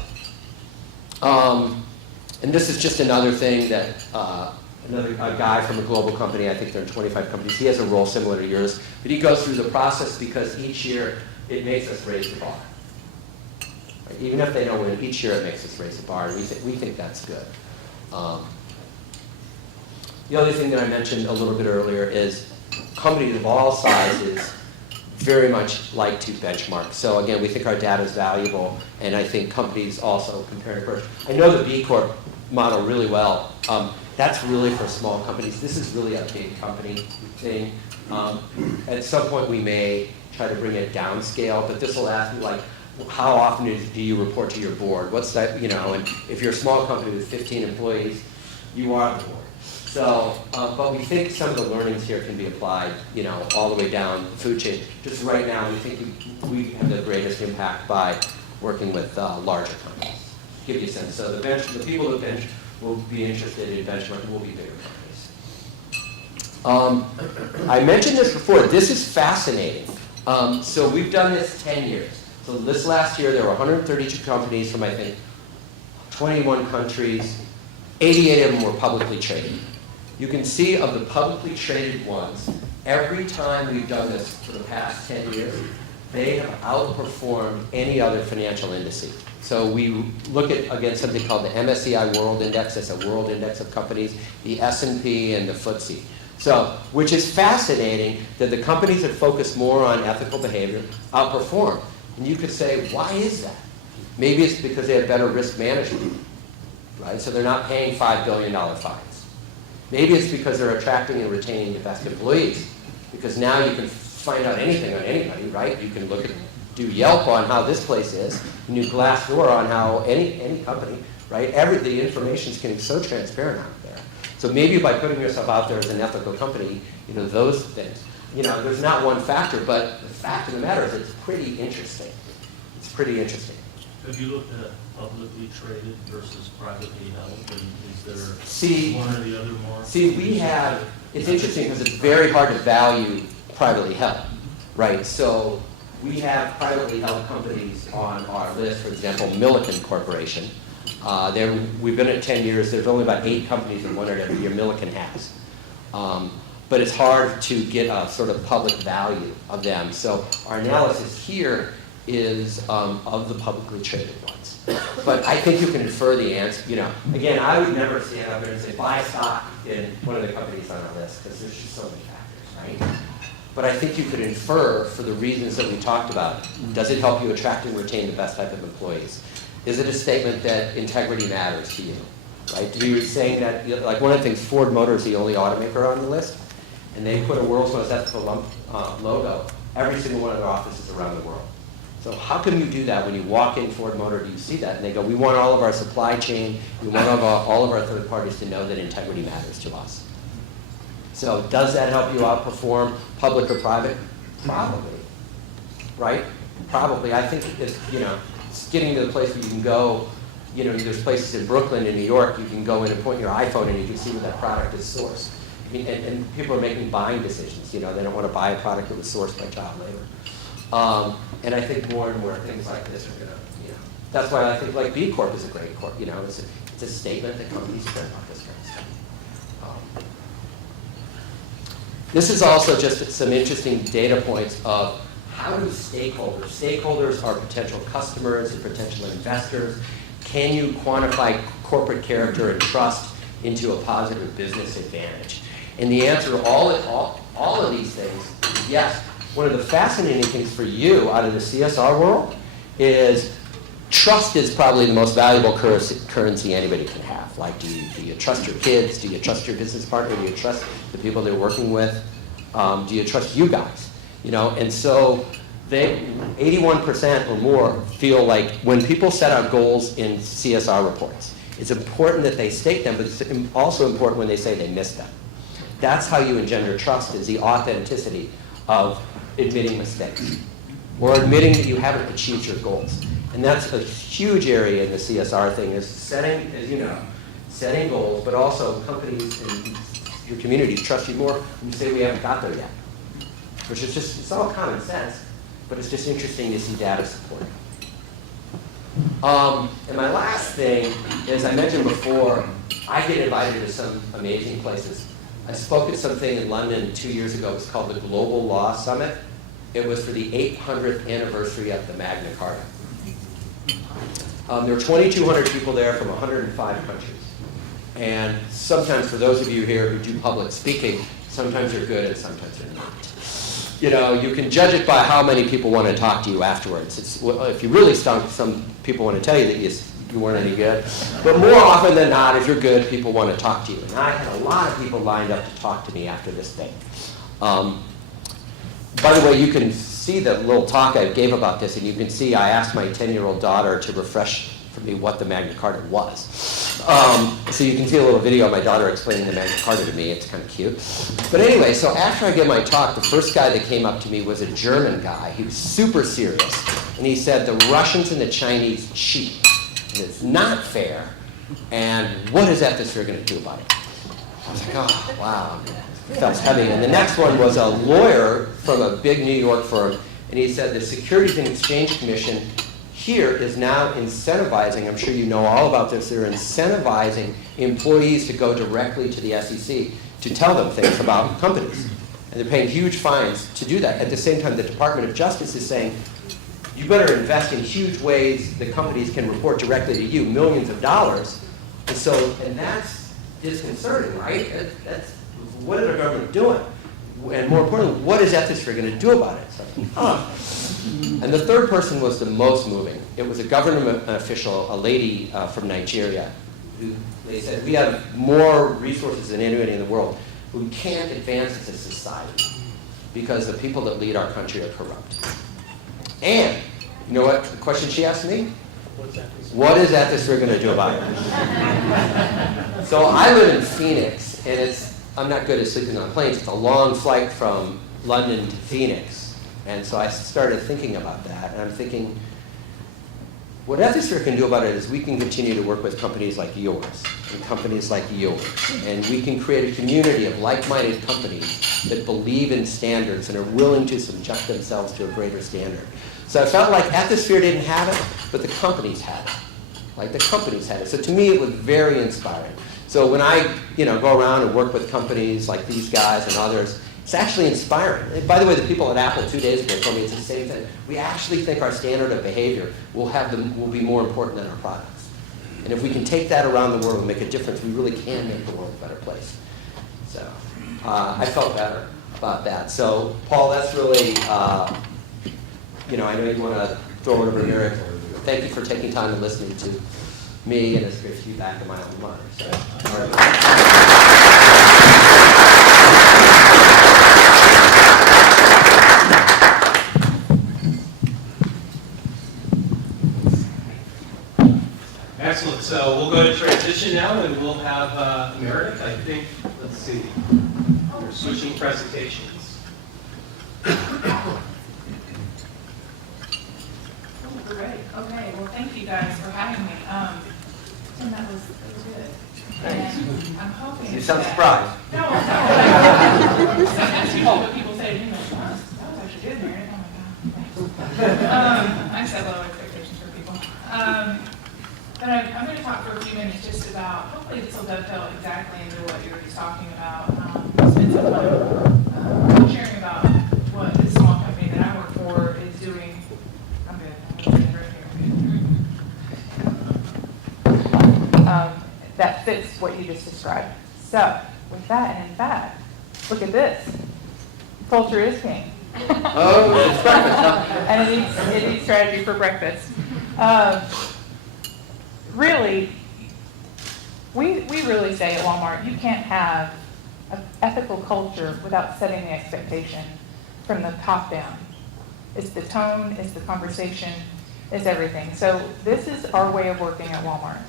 and this is just another thing that a guy from a global company, I think they're in 25 companies, he has a role similar to yours, but he goes through the process because each year it makes us raise the bar. Right? Even if they don't win, each year it makes us raise the bar, and we think that's good. The other thing that I mentioned a little bit earlier is companies of all sizes very much like to benchmark. So again, we think our data is valuable, and I think companies also compare and purchase. I know the B Corp model really well. That's really for small companies. This is really a big company thing. At some point we may try to bring it downscale, but this will ask you, like, how often do you report to your board? What's that, you know, and if you're a small company with 15 employees, you are the board. So, but we think some of the learnings here can be applied, you know, all the way down the food chain. Just right now, we think we have the greatest impact by working with larger companies. Give you a sense. So the people who bench will be interested in benchmarking will be bigger companies. I mentioned this before. This is fascinating. So we've done this 10 years. So this last year, there were 132 companies from, I think, 21 countries. 88 of them were publicly traded. You can see of the publicly traded ones, every time we've done this for the past 10 years, they have outperformed any other financial indice. So we look at, again, something called the MSCI World Index. That's a world index of companies, the S&P and the FTSE. So, which is fascinating that the companies that focus more on ethical behavior outperform. And you could say, why is that? Maybe it's because they have better risk management, right? So they're not paying $5 billion fines. Maybe it's because they're attracting and retaining the best employees, because now you can find out anything on anybody, right? You can do Yelp on how this place is, and do Glassdoor on how any company, right? The information's getting so transparent out there. So maybe by putting yourself out there as an ethical company, you know, those things. You know, there's not one factor, but the fact of the matter is it's pretty interesting. It's pretty interesting. Have you looked at publicly traded versus privately held? And is there one or the other more? It's interesting because it's very hard to value privately held, right? So we have privately held companies on our list, for example, Milliken Corporation. We've been at 10 years. There's only about 8 companies that won it every year. Milliken has. But it's hard to get a sort of public value of them. So our analysis here is of the publicly traded ones. But I think you can infer the answer. You know, again, I would never stand up there and say, buy stock in one of the companies on our list, because there's just so many factors, right? But I think you could infer, for the reasons that we talked about, does it help you attract and retain the best type of employees? Is it a statement that integrity matters to you? Right? You're saying that, like one of the things, Ford Motor is the only automaker on the list, and they put a world's most ethical logo every single one of their offices around the world. So how can you do that when you walk in Ford Motor? Do you see that? And they go, we want all of our supply chain, we want all of our third parties to know that integrity matters to us. So does that help you outperform public or private? Probably, right? Probably. I think it's, you know, it's getting to the place where you can go, you know, there's places in Brooklyn and New York, you can go in and point your iPhone and you can see where that product is sourced. I mean, and people are making buying decisions. You know, they don't want to buy a product that was sourced by child labor. And I think more and more things like this are going to, you know, that's why I think like B Corp is a great corp. You know, it's a statement that companies care about this kind of stuff. This is also just some interesting data points of how do stakeholders are potential customers and potential investors. Can you quantify corporate character and trust into a positive business advantage? And the answer to all of these things is yes. One of the fascinating things for you out of the CSR world is trust is probably the most valuable currency anybody can have. Like, do you trust your kids? Do you trust your business partner? Do you trust the people they're working with? Do you trust you guys? You know, and so 81% or more feel like when people set out goals in CSR reports, it's important that they state them, but it's also important when they say they missed them. That's how you engender trust, is the authenticity of admitting mistakes or admitting that you haven't achieved your goals. And that's a huge area in the CSR thing, is setting, as you know, setting goals, but also companies and your communities trust you more when you say we haven't got there yet. Which is just, it's all common sense, but it's just interesting to see data support. And my last thing is, I mentioned before, I get invited to some amazing places. I spoke at something in London 2 years ago. It was called the Global Law Summit. It was for the 800th anniversary of the Magna Carta. There were 2,200 people there from 105 countries. And sometimes, for those of you here who do public speaking, sometimes you're good and sometimes you're not. You know, you can judge it by how many people want to talk to you afterwards. If you really stunk, some people want to tell you that you weren't any good. But more often than not, if you're good, people want to talk to you. And I had a lot of people lined up to talk to me after this thing. By the way, you can see the little talk I gave about this, and you can see I asked my 10-year-old daughter to refresh for me what the Magna Carta was. So you can see a little video of my daughter explaining the Magna Carta to me. It's kind of cute. But anyway, so after I gave my talk, the first guy that came up to me was a German guy. He was super serious. And he said, the Russians and the Chinese cheat. And it's not fair. And what is Ethisphere going to do about it? I was like, oh, wow. That's heavy. And the next one was a lawyer from a big New York firm. And he said, the Securities and Exchange Commission here is now incentivizing, I'm sure you know all about this, they're incentivizing employees to go directly to the SEC to tell them things about companies. And they're paying huge fines to do that. At the same time, the Department of Justice is saying, you better invest in huge ways that companies can report directly to you, millions of dollars. And that's disconcerting, right? That's, what is our government doing? And more importantly, what is Ethisphere going to do about it? And the third person was the most moving. It was a government official, a lady from Nigeria, who they said, we have more resources than anybody in the world. We can't advance as a society because the people that lead our country are corrupt. And you know what the question she asked me? What is Ethisphere going to do about it? So I live in Phoenix, and I'm not good at sleeping on planes. It's a long flight from London to Phoenix. And so I started thinking about that, and I'm thinking, what Ethisphere can do about it is we can continue to work with companies like yours, and companies like yours, and we can create a community of like-minded companies that believe in standards and are willing to subject themselves to a greater standard. So I felt like Ethisphere didn't have it, but the companies had it. Like the companies had it. So to me, it was very inspiring. So when I go around and work with companies like these guys and others, it's actually inspiring. And by the way, the people at Apple 2 days ago told me it's the same thing. We actually think our standard of behavior will be more important than our products. And if we can take that around the world and make a difference, we really can make the world a better place. So I felt better about that. So Paul, that's really, I know you want to throw it over to Eric. Thank you for taking time and listening to me, and it's great to be back in my alma mater. So, all right. Excellent. So we'll go to transition now, and we'll have Meredith, I think, let's see, we're switching presentations. Great. Okay. Well, thank you guys for having me. And that was good. And I'm hoping. You sound surprised. No, that's usually what people say to me. Like, wow, that was actually good, Meredith. Oh my God. I set low expectations for people. But I'm going to talk for a few minutes just about, hopefully this will dovetail exactly into what you were just talking about. Spend some time sharing about what this small company that I work for is doing. I'm good. That fits what you just described. So, with that and in fact, look at this. Culture is king. Oh, it's breakfast, huh? And it eats strategy for breakfast. Really, we really say at Walmart, you can't have an ethical culture without setting the expectation from the top down. It's the tone, it's the conversation, it's everything. So this is our way of working at Walmart.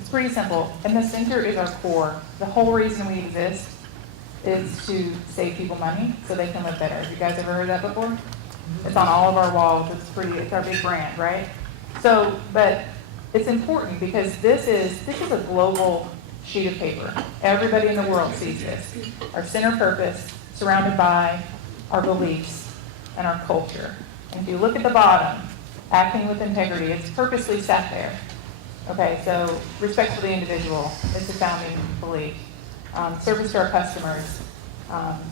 It's pretty simple. And the center is our core. The whole reason we exist is to save people money so they can live better. Have you guys ever heard that before? It's on all of our walls. It's our big brand, right? So, but it's important because this is a global sheet of paper. Everybody in the world sees this. Our center purpose, surrounded by our beliefs and our culture. And if you look at the bottom, acting with integrity, it's purposely sat there. Okay, so respect for the individual is the founding belief. Service to our customers,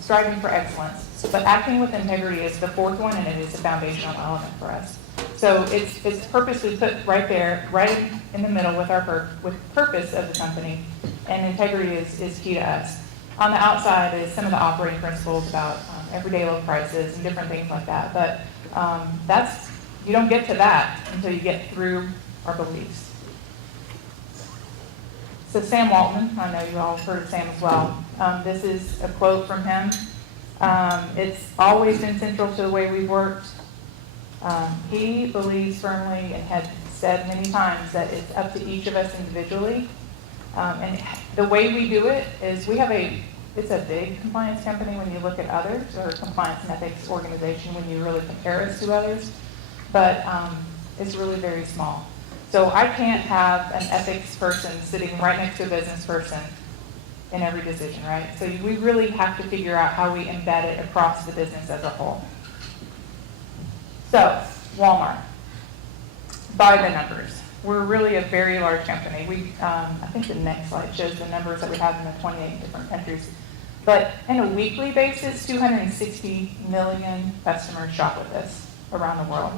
striving for excellence. But acting with integrity is the fourth one, and it is a foundational element for us. So it's purposely put right there, right in the middle with our with purpose of the company, and integrity is key to us. On the outside is some of the operating principles about everyday low prices and different things like that. But you don't get to that until you get through our beliefs. So Sam Waltman, I know you all have heard of Sam as well. This is a quote from him. It's always been central to the way we've worked. He believes firmly and has said many times that it's up to each of us individually. And the way we do it is it's a big compliance company when you look at others, or a compliance and ethics organization when you really compare us to others. But it's really very small. So I can't have an ethics person sitting right next to a business person in every decision, right? So we really have to figure out how we embed it across the business as a whole. So, Walmart, by the numbers. We're really a very large company. I think the next slide shows the numbers that we have in the 28 different countries. But on a weekly basis, 260 million customers shop with us around the world.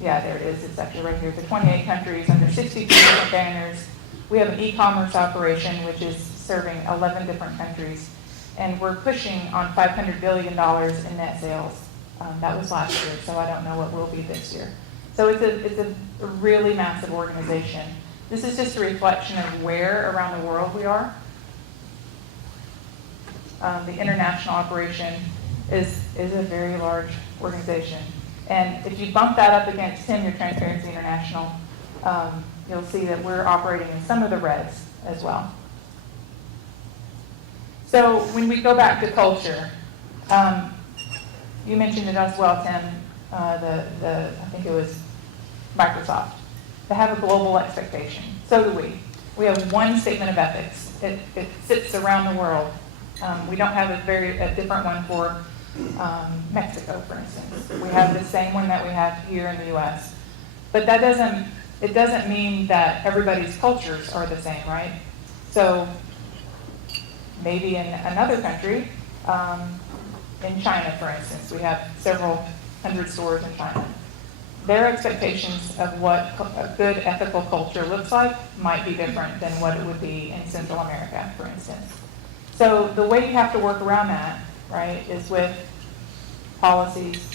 Yeah, there it is. It's actually right here. The 28 countries, under 62 different banners. We have an e-commerce operation, which is serving 11 different countries. And we're pushing on $500 billion in net sales. That was last year, so I don't know what will be this year. So it's a really massive organization. This is just a reflection of where around the world we are. The international operation is a very large organization. And if you bump that up against Tim, your Transparency International, you'll see that we're operating in some of the reds as well. So when we go back to culture, you mentioned it as well, Tim, I think it was Microsoft. They have a global expectation. So do we. We have one statement of ethics. It sits around the world. We don't have a different one for Mexico, for instance. We have the same one that we have here in the U.S. But it doesn't mean that everybody's cultures are the same, right? So maybe in another country, in China, for instance, we have several hundred stores in China. Their expectations of what a good ethical culture looks like might be different than what it would be in Central America, for instance. So the way you have to work around that, right, is with policies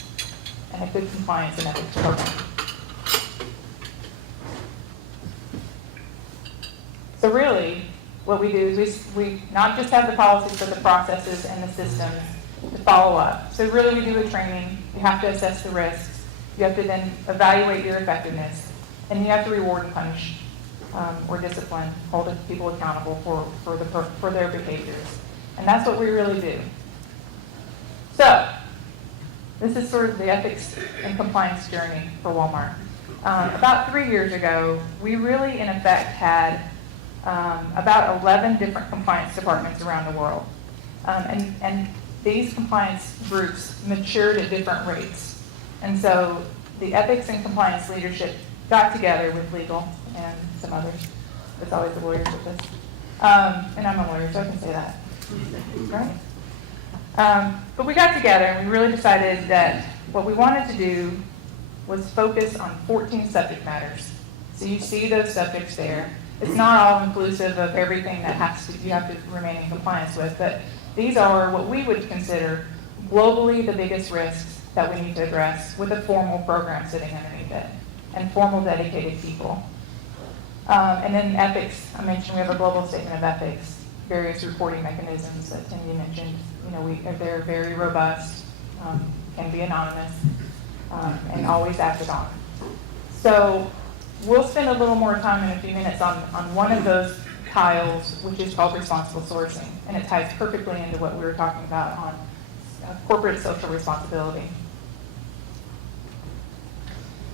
and a good compliance and ethics program. So really, what we do is we not just have the policies, but the processes and the systems to follow up. So really we do a training. You have to assess the risks. You have to then evaluate your effectiveness. And you have to reward and punish or discipline, hold people accountable for their behaviors. And that's what we really do. So this is sort of the ethics and compliance journey for Walmart. About 3 years ago, we really, in effect, had about 11 different compliance departments around the world. And these compliance groups matured at different rates. And so the ethics and compliance leadership got together with legal and some others. It's always the lawyers with this. And I'm a lawyer, so I can say that. Right? But we got together and we really decided that what we wanted to do was focus on 14 subject matters. So you see those subjects there. It's not all inclusive of everything that you have to remain in compliance with, but these are what we would consider globally the biggest risks that we need to address with a formal program sitting underneath it and formal dedicated people. And then ethics, I mentioned we have a global statement of ethics, various reporting mechanisms that Cindy mentioned. They're very robust, can be anonymous, and always acted on. So we'll spend a little more time in a few minutes on one of those tiles, which is called responsible sourcing, and it ties perfectly into what we were talking about on corporate social responsibility.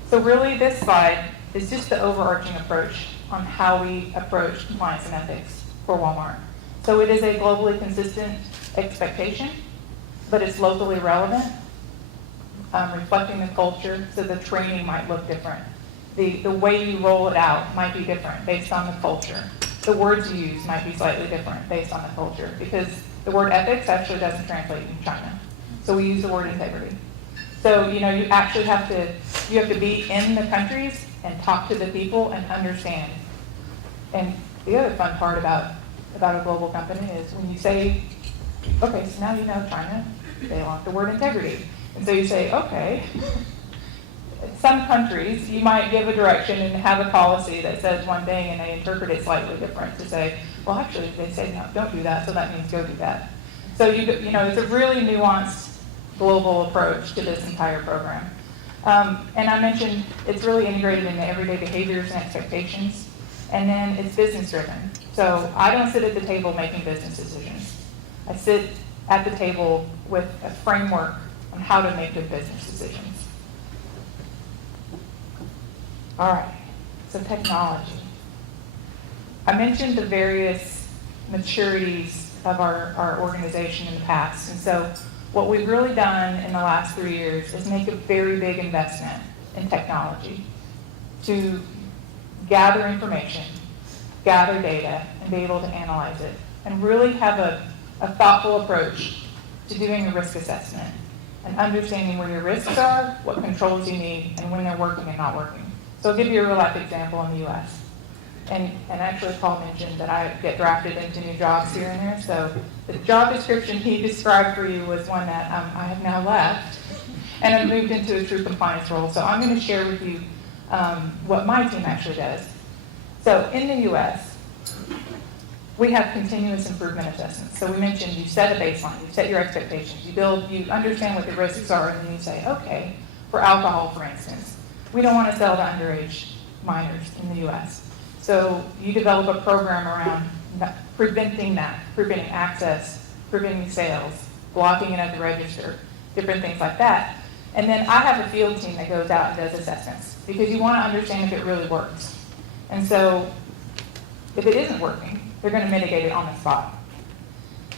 So really this slide is just the overarching approach on how we approach compliance and ethics for Walmart. So it is a globally consistent expectation, but it's locally relevant, reflecting the culture, so the training might look different. The way you roll it out might be different based on the culture. The words you use might be slightly different based on the culture, because the word ethics actually doesn't translate in China. So we use the word integrity. So, you actually have to be in the countries and talk to the people and understand. And the other fun part about a global company is when you say, okay, so now you know China, they want the word integrity. And so you say, okay, some countries, you might give a direction and have a policy that says one thing and they interpret it slightly different to say, well, actually, they say, no, don't do that, so that means go do that. So, it's a really nuanced global approach to this entire program. And I mentioned it's really integrated into everyday behaviors and expectations, and then it's business driven. So I don't sit at the table making business decisions. I sit at the table with a framework on how to make good business decisions. All right, so technology. I mentioned the various maturities of our organization in the past, and so what we've really done in the last 3 years is make a very big investment in technology to gather information, gather data, and be able to analyze it, and really have a thoughtful approach to doing a risk assessment and understanding where your risks are, what controls you need, and when they're working and not working. So I'll give you a real life example in the US. And actually Paul mentioned that I get drafted into new jobs here and there, so the job description he described for you was one that I have now left, and I've moved into a true compliance role. So I'm going to share with you what my team actually does. So in the US, we have continuous improvement assessments. So we mentioned you set a baseline, you set your expectations, you understand what the risks are, and then you say, okay, for alcohol, for instance, we don't want to sell to underage minors in the US. So you develop a program around preventing that, preventing access, preventing sales, blocking it at the register, different things like that. And then I have a field team that goes out and does assessments, because you want to understand if it really works. And so if it isn't working, they're going to mitigate it on the spot.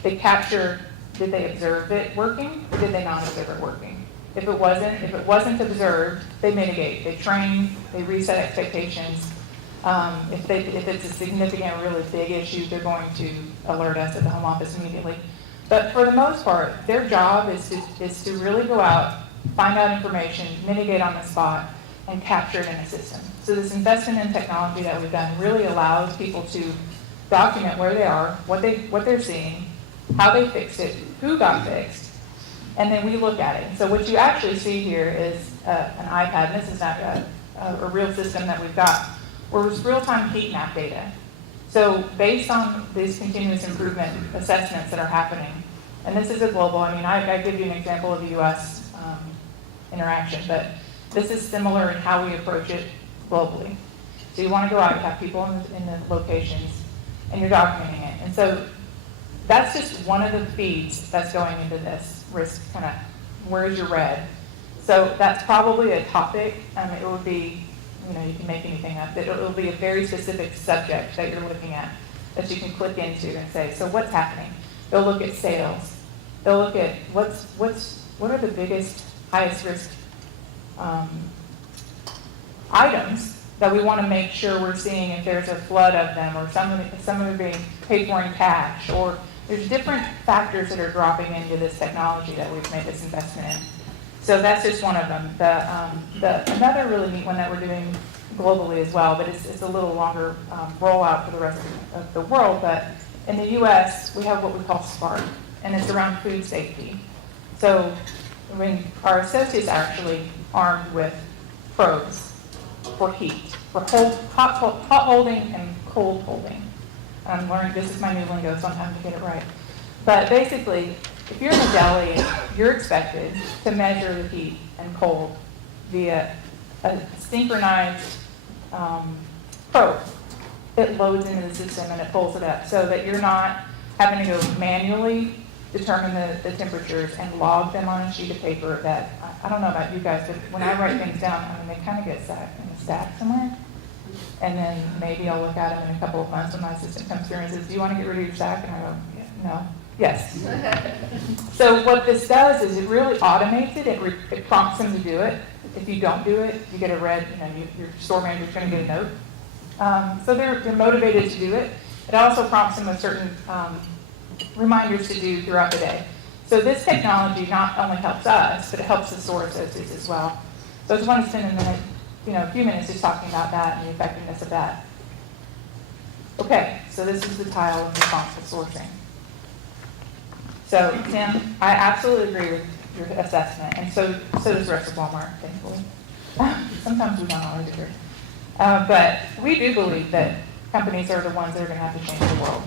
They capture, did they observe it working, or did they not observe it working? If it wasn't observed, they mitigate. They train, they reset expectations. If it's a significant, really big issue, they're going to alert us at the home office immediately. But for the most part, their job is to really go out, find out information, mitigate on the spot, and capture it in a system. So this investment in technology that we've done really allows people to document where they are, what they're seeing, how they fixed it, who got fixed, and then we look at it. And so what you actually see here is an iPad, and this is not a real system that we've got, where it's real-time heat map data. So based on these continuous improvement assessments that are happening, and this is a global, I give you an example of the US interaction, but this is similar in how we approach it globally. So you want to go out and have people in the locations, and you're documenting it. And so that's just one of the feeds that's going into this risk, kind of, where's your red? So that's probably a topic. It would be, you can make anything up. It'll be a very specific subject that you're looking at that you can click into and say, so what's happening? They'll look at sales. They'll look at what are the biggest, highest risk items that we want to make sure we're seeing if there's a flood of them, or some of them are being paid for in cash, or there's different factors that are dropping into this technology that we've made this investment in. So that's just one of them. Another really neat one that we're doing globally as well, but it's a little longer rollout for the rest of the world, but in the US, we have what we call SPARK, and it's around food safety. So when our associates are actually armed with probes for heat, for hot holding and cold holding. I'm learning, this is my new lingo, so I'm having to get it right. But basically, if you're in a deli, you're expected to measure the heat and cold via a synchronized probe. It loads into the system and it pulls it up so that you're not having to go manually determine the temperatures and log them on a sheet of paper that, I don't know about you guys, but when I write things down, I mean, they kind of get stacked in a stack somewhere. And then maybe I'll look at them in a couple of months when my assistant comes through and says, do you want to get rid of your stack? And I go, yeah, no, yes. So what this does is it really automates it. It prompts them to do it. If you don't do it, you get a red, your store manager's going to get a note. So they're motivated to do it. It also prompts them with certain reminders to do throughout the day. So this technology not only helps us, but it helps the store associates as well. So I just want to spend a few minutes just talking about that and the effectiveness of that. Okay, so this is the tile of responsible sourcing. So Tim, I absolutely agree with your assessment, and so does the rest of Walmart, thankfully. Sometimes we don't always agree. But we do believe that companies are the ones that are going to have to change the world.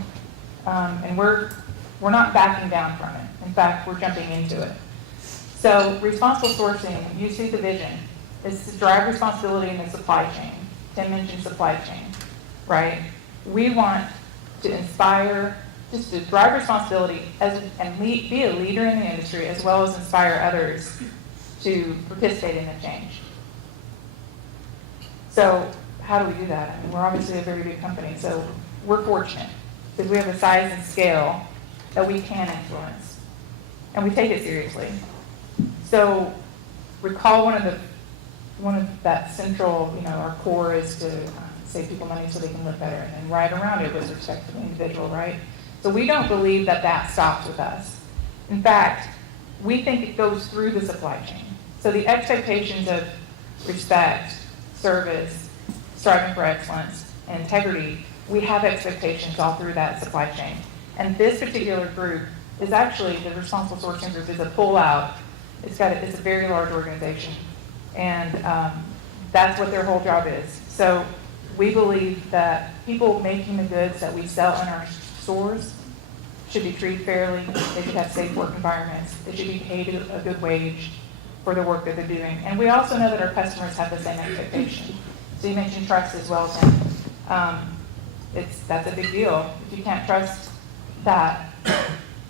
And we're not backing down from it. In fact, we're jumping into it. So responsible sourcing, you see the vision. It's to drive responsibility in the supply chain. Tim mentioned supply chain, right? We want to inspire, just to drive responsibility and be a leader in the industry, as well as inspire others to participate in the change. So how do we do that? I mean, we're obviously a very big company, so we're fortunate because we have a size and scale that we can influence, and we take it seriously. So recall one of that central, our core is to save people money so they can live better, and right around it was respect for the individual, right? So we don't believe that stops with us. In fact, we think it goes through the supply chain. So the expectations of respect, service, striving for excellence, and integrity, we have expectations all through that supply chain. And this particular group is actually, the responsible sourcing group is a pull-out. It's a very large organization. And that's what their whole job is. So we believe that people making the goods that we sell in our stores should be treated fairly. They should have safe work environments. They should be paid a good wage for the work that they're doing. And we also know that our customers have the same expectation. So you mentioned trust as well, Tim. That's a big deal. If you can't trust that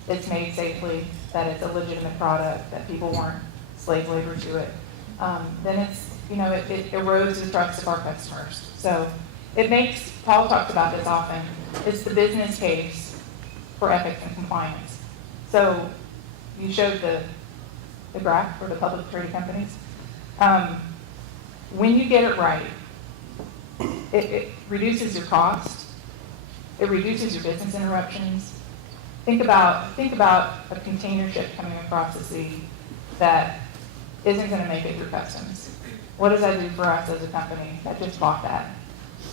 it's made safely, that it's a legitimate product, that people weren't slave labor to it, then it erodes the trust of our customers. So it makes, Paul talks about this often, it's the business case for ethics and compliance. So you showed the graph for the public traded companies. When you get it right, it reduces your cost, it reduces your business interruptions. Think about a container ship coming across the sea that isn't going to make it through customs. What does that do for us as a company that just bought that?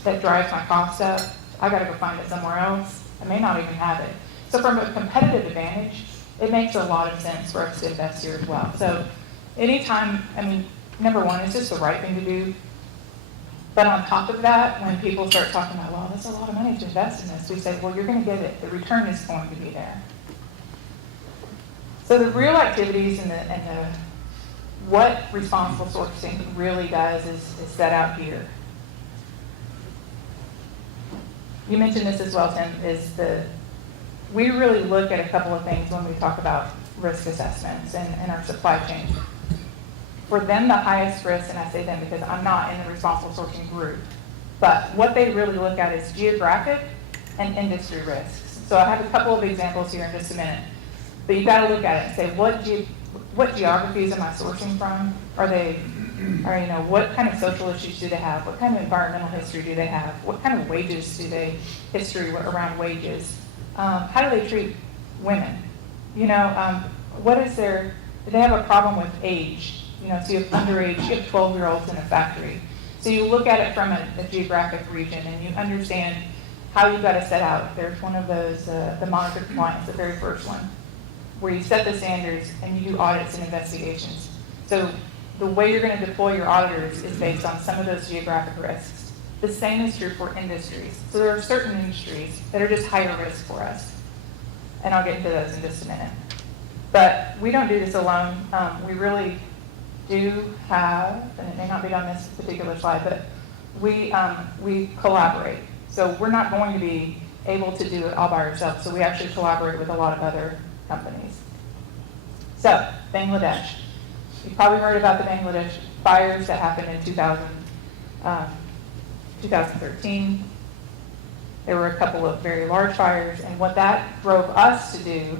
That drives my cost up. I got to go find it somewhere else. I may not even have it. So from a competitive advantage, it makes a lot of sense for us to invest here as well. So anytime, number one, it's just the right thing to do. But on top of that, when people start talking about, well, that's a lot of money to invest in this, we say, well, you're going to get it. The return is going to be there. So the real activities and what responsible sourcing really does is set out here. You mentioned this as well, Tim, we really look at a couple of things when we talk about risk assessments and our supply chain. For them, the highest risk, and I say them because I'm not in the responsible sourcing group, but what they really look at is geographic and industry risks. So I have a couple of examples here in just a minute. But you've got to look at it and say, what geographies am I sourcing from? What kind of social issues do they have? What kind of environmental history do they have? What kind of history around wages? How do they treat women? Do they have a problem with age? So you have underage, you have 12-year-olds in a factory. So you look at it from a geographic region and you understand how you've got to set out. There's one of those, the monitor compliance, the very first one. where you set the standards and you do audits and investigations. So the way you're going to deploy your auditors is based on some of those geographic risks. The same is true for industries. So there are certain industries that are just higher risk for us. And I'll get into those in just a minute. But we don't do this alone. We really do have, and it may not be on this particular slide, but we collaborate. So we're not going to be able to do it all by ourselves. So we actually collaborate with a lot of other companies. So Bangladesh. You've probably heard about the Bangladesh fires that happened in 2013. There were a couple of very large fires, and what that drove us to do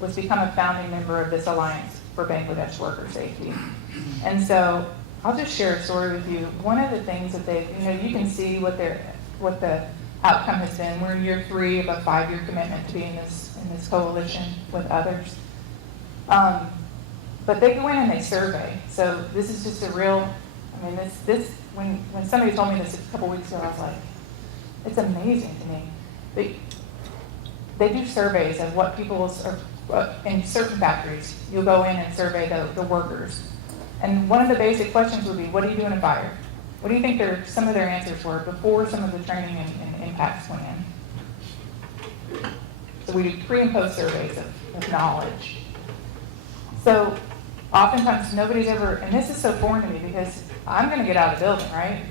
was become a founding member of this Alliance for Bangladesh Worker Safety. And so I'll just share a story with you. One of the things that you can see what the outcome has been. We're in year 3 of a 5-year commitment to be in this coalition with others. But they go in and they survey. So this is just a real, when somebody told me this a couple weeks ago, I was like, it's amazing to me. They do surveys of what in certain factories, you'll go in and survey the workers. And one of the basic questions would be, what do you do in a fire? What do you think some of their answers were before some of the training and impacts went in? So we do pre and post surveys of knowledge. So oftentimes nobody's ever, and this is so foreign to me because I'm going to get out of the building, right?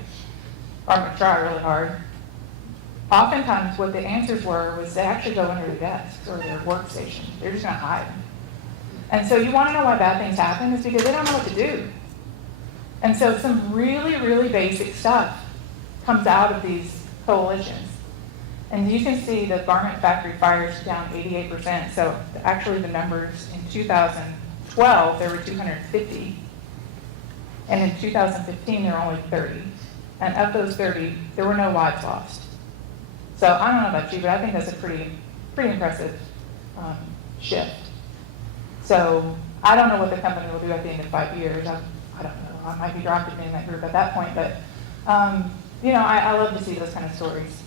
Or I'm going to try really hard. Oftentimes what the answers was they actually go under their desks or their workstation. They're just going to hide. And so you want to know why bad things happen is because they don't know what to do. And so some really, really basic stuff comes out of these coalitions. And you can see the garment factory fires down 88%. So actually the numbers in 2012, there were 250. And in 2015, there were only 30. And of those 30, there were no lives lost. So I don't know about you, but I think that's a pretty impressive shift. So I don't know what the company will do at the end of 5 years. I don't know. I might be drafted in that group at that point, but I love to see those kind of stories.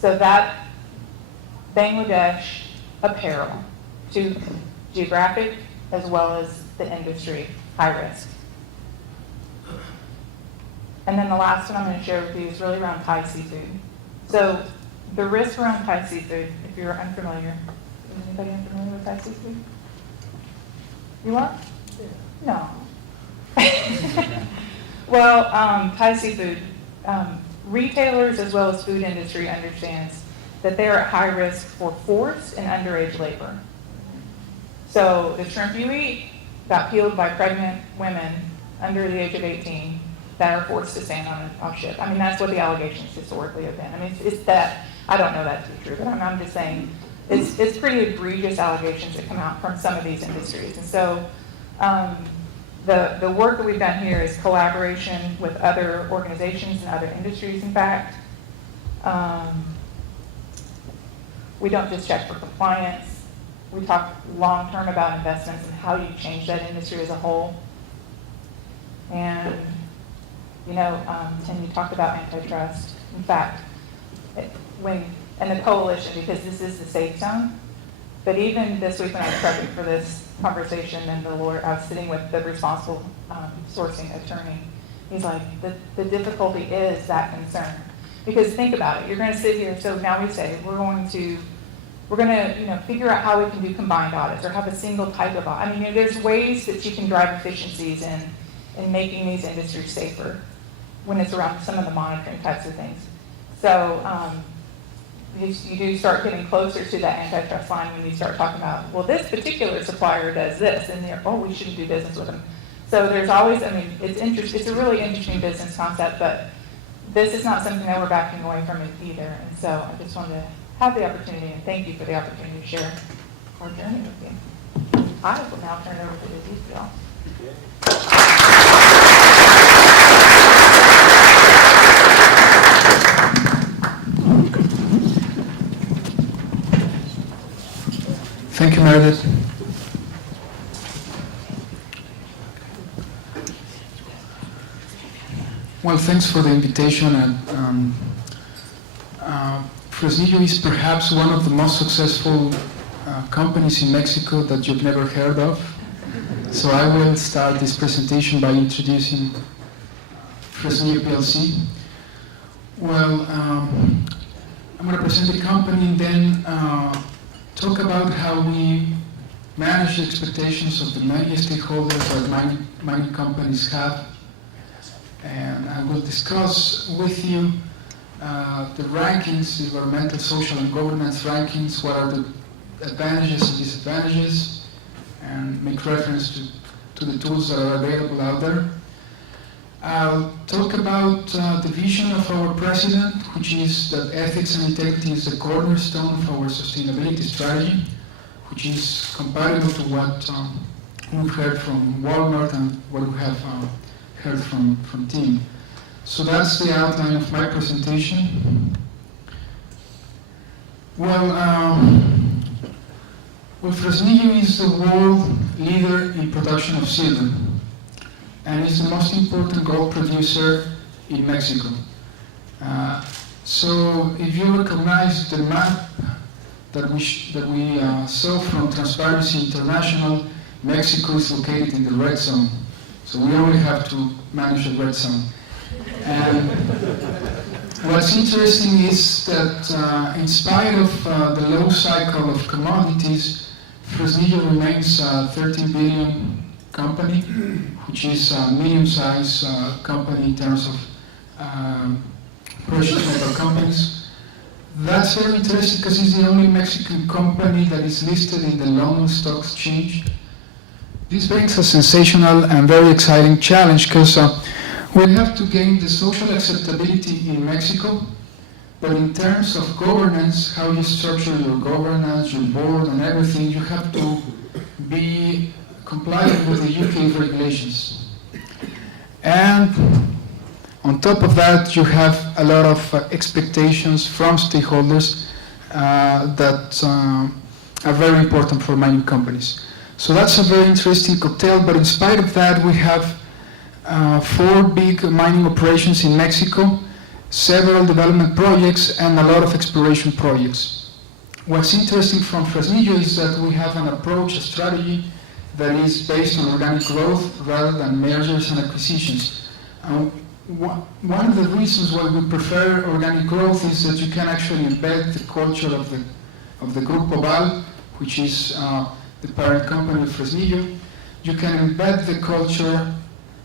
So that Bangladesh apparel to geographic as well as the industry, high risk. And then the last one I'm going to share with you is really around Thai seafood. So the risk around Thai seafood, if you're unfamiliar, is anybody unfamiliar with Thai seafood? You are? No. Well, Thai seafood, retailers as well as food industry understands that they are at high risk for forced and underage labor. So the shrimp you eat got peeled by pregnant women under the age of 18 that are forced to stand on a ship. That's what the allegations historically have been. It's that, I don't know that to be true, but I'm just saying it's pretty egregious allegations that come out from some of these industries. And so the work that we've done here is collaboration with other organizations and other industries, in fact. We don't just check for compliance. We talk long-term about investments and how you change that industry as a whole. And, Tim, you talked about antitrust. In fact, and the coalition, because this is the safe zone, but even this week when I was prepping for this conversation, and I was sitting with the responsible sourcing attorney, he's like, the difficulty is that concern. Because think about it, you're going to sit here, so now we say we're going to figure out how we can do combined audits or have a single type of audit. There's ways that you can drive efficiencies in making these industries safer when it's around some of the monitoring types of things. So you do start getting closer to that antitrust line when you start talking about, well, this particular supplier does this, and we shouldn't do business with them. So there's always, it's a really interesting business concept, but this is not something that we're backing away from it either. And so I just wanted to have the opportunity, and thank you for the opportunity to share our journey with you. I will now turn it over to the detail. Thank you, Meredith. Well, thanks for the invitation. And Fresnillo is perhaps one of the most successful companies in Mexico that you've never heard of. So I will start this presentation by introducing Fresnillo PLC. Well, I'm going to present the company and then talk about how we manage the expectations of the many stakeholders that mining companies have. And I will discuss with you the rankings, the environmental, social, and governance rankings, what are the advantages and disadvantages, and make reference to the tools that are available out there. I'll talk about the vision of our president, which is that ethics and integrity is the cornerstone of our sustainability strategy, which is compatible to what we've heard from Walmart and what we have heard from Tim. So that's the outline of my presentation. Well, Fresnillo is the world leader in production of silver, and is the most important gold producer in Mexico. So if you recognize the map that we saw from Transparency International, Mexico is located in the red zone. So we only have to manage the red zone. And what's interesting is that in spite of the low cycle of commodities, Fresnillo remains a 13 billion company, which is a medium-sized company in terms of precious metal companies. That's very interesting because it's the only Mexican company that is listed in the London Stock Exchange. This brings a sensational and very exciting challenge because we have to gain the social acceptability in Mexico, but in terms of governance, how you structure your governance, your board, and everything, you have to be compliant with the UK regulations. And on top of that, you have a lot of expectations from stakeholders that are very important for mining companies. So that's a very interesting cocktail, but in spite of that, we have 4 big mining operations in Mexico, several development projects, and a lot of exploration projects. What's interesting from Fresnillo is that we have an approach, a strategy that is based on organic growth rather than mergers and acquisitions. One of the reasons why we prefer organic growth is that you can actually embed the culture of the Grupo Val, which is the parent company of Fresnillo. You can embed the culture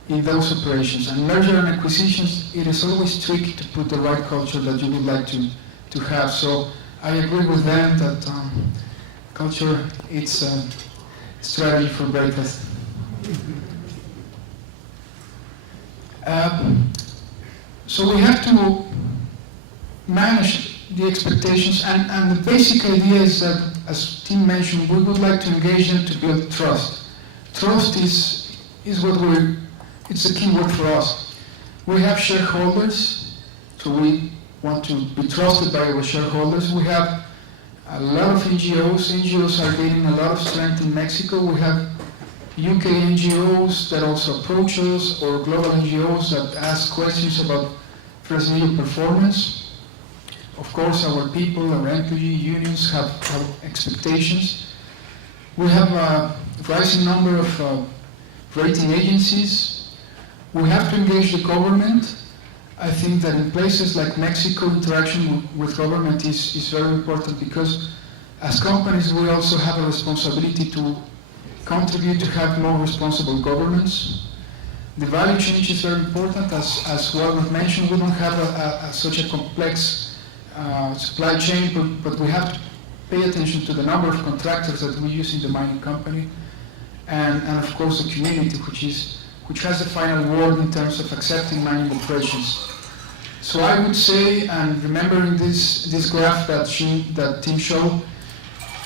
in those operations. And merger and acquisitions, it is always tricky to put the right culture that you would like to have. So I agree with them that culture, it's a strategy for breakfast. So we have to manage the expectations, and the basic idea is that, as Tim mentioned, we would like to engage them to build trust. Trust is what it's a key word for us. We have shareholders, so we want to be trusted by our shareholders. We have a lot of NGOs. NGOs are gaining a lot of strength in Mexico. We have UK NGOs that also approach us, or global NGOs that ask questions about Fresnillo performance. Of course, our people, our employee unions have expectations. We have a rising number of rating agencies. We have to engage the government. I think that in places like Mexico, interaction with government is very important because as companies, we also have a responsibility to contribute to have more responsible governance. The value chain is very important. As Walter mentioned, we don't have such a complex supply chain, but we have to pay attention to the number of contractors that we use in the mining company, and of course the community, which has the final word in terms of accepting mining operations. So I would say, and remembering this graph that Tim showed,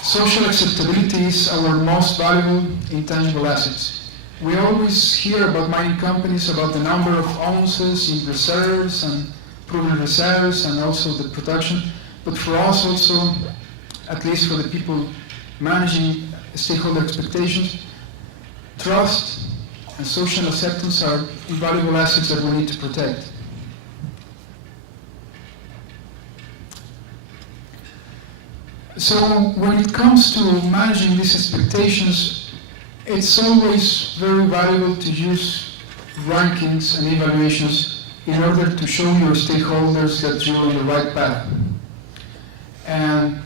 social acceptability is our most valuable intangible assets. We always hear about mining companies, about the number of ounces in reserves and proven reserves, and also the production. But for us also, at least for the people managing stakeholder expectations, trust and social acceptance are invaluable assets that we need to protect. So when it comes to managing these expectations, it's always very valuable to use rankings and evaluations in order to show your stakeholders that you're on the right path. And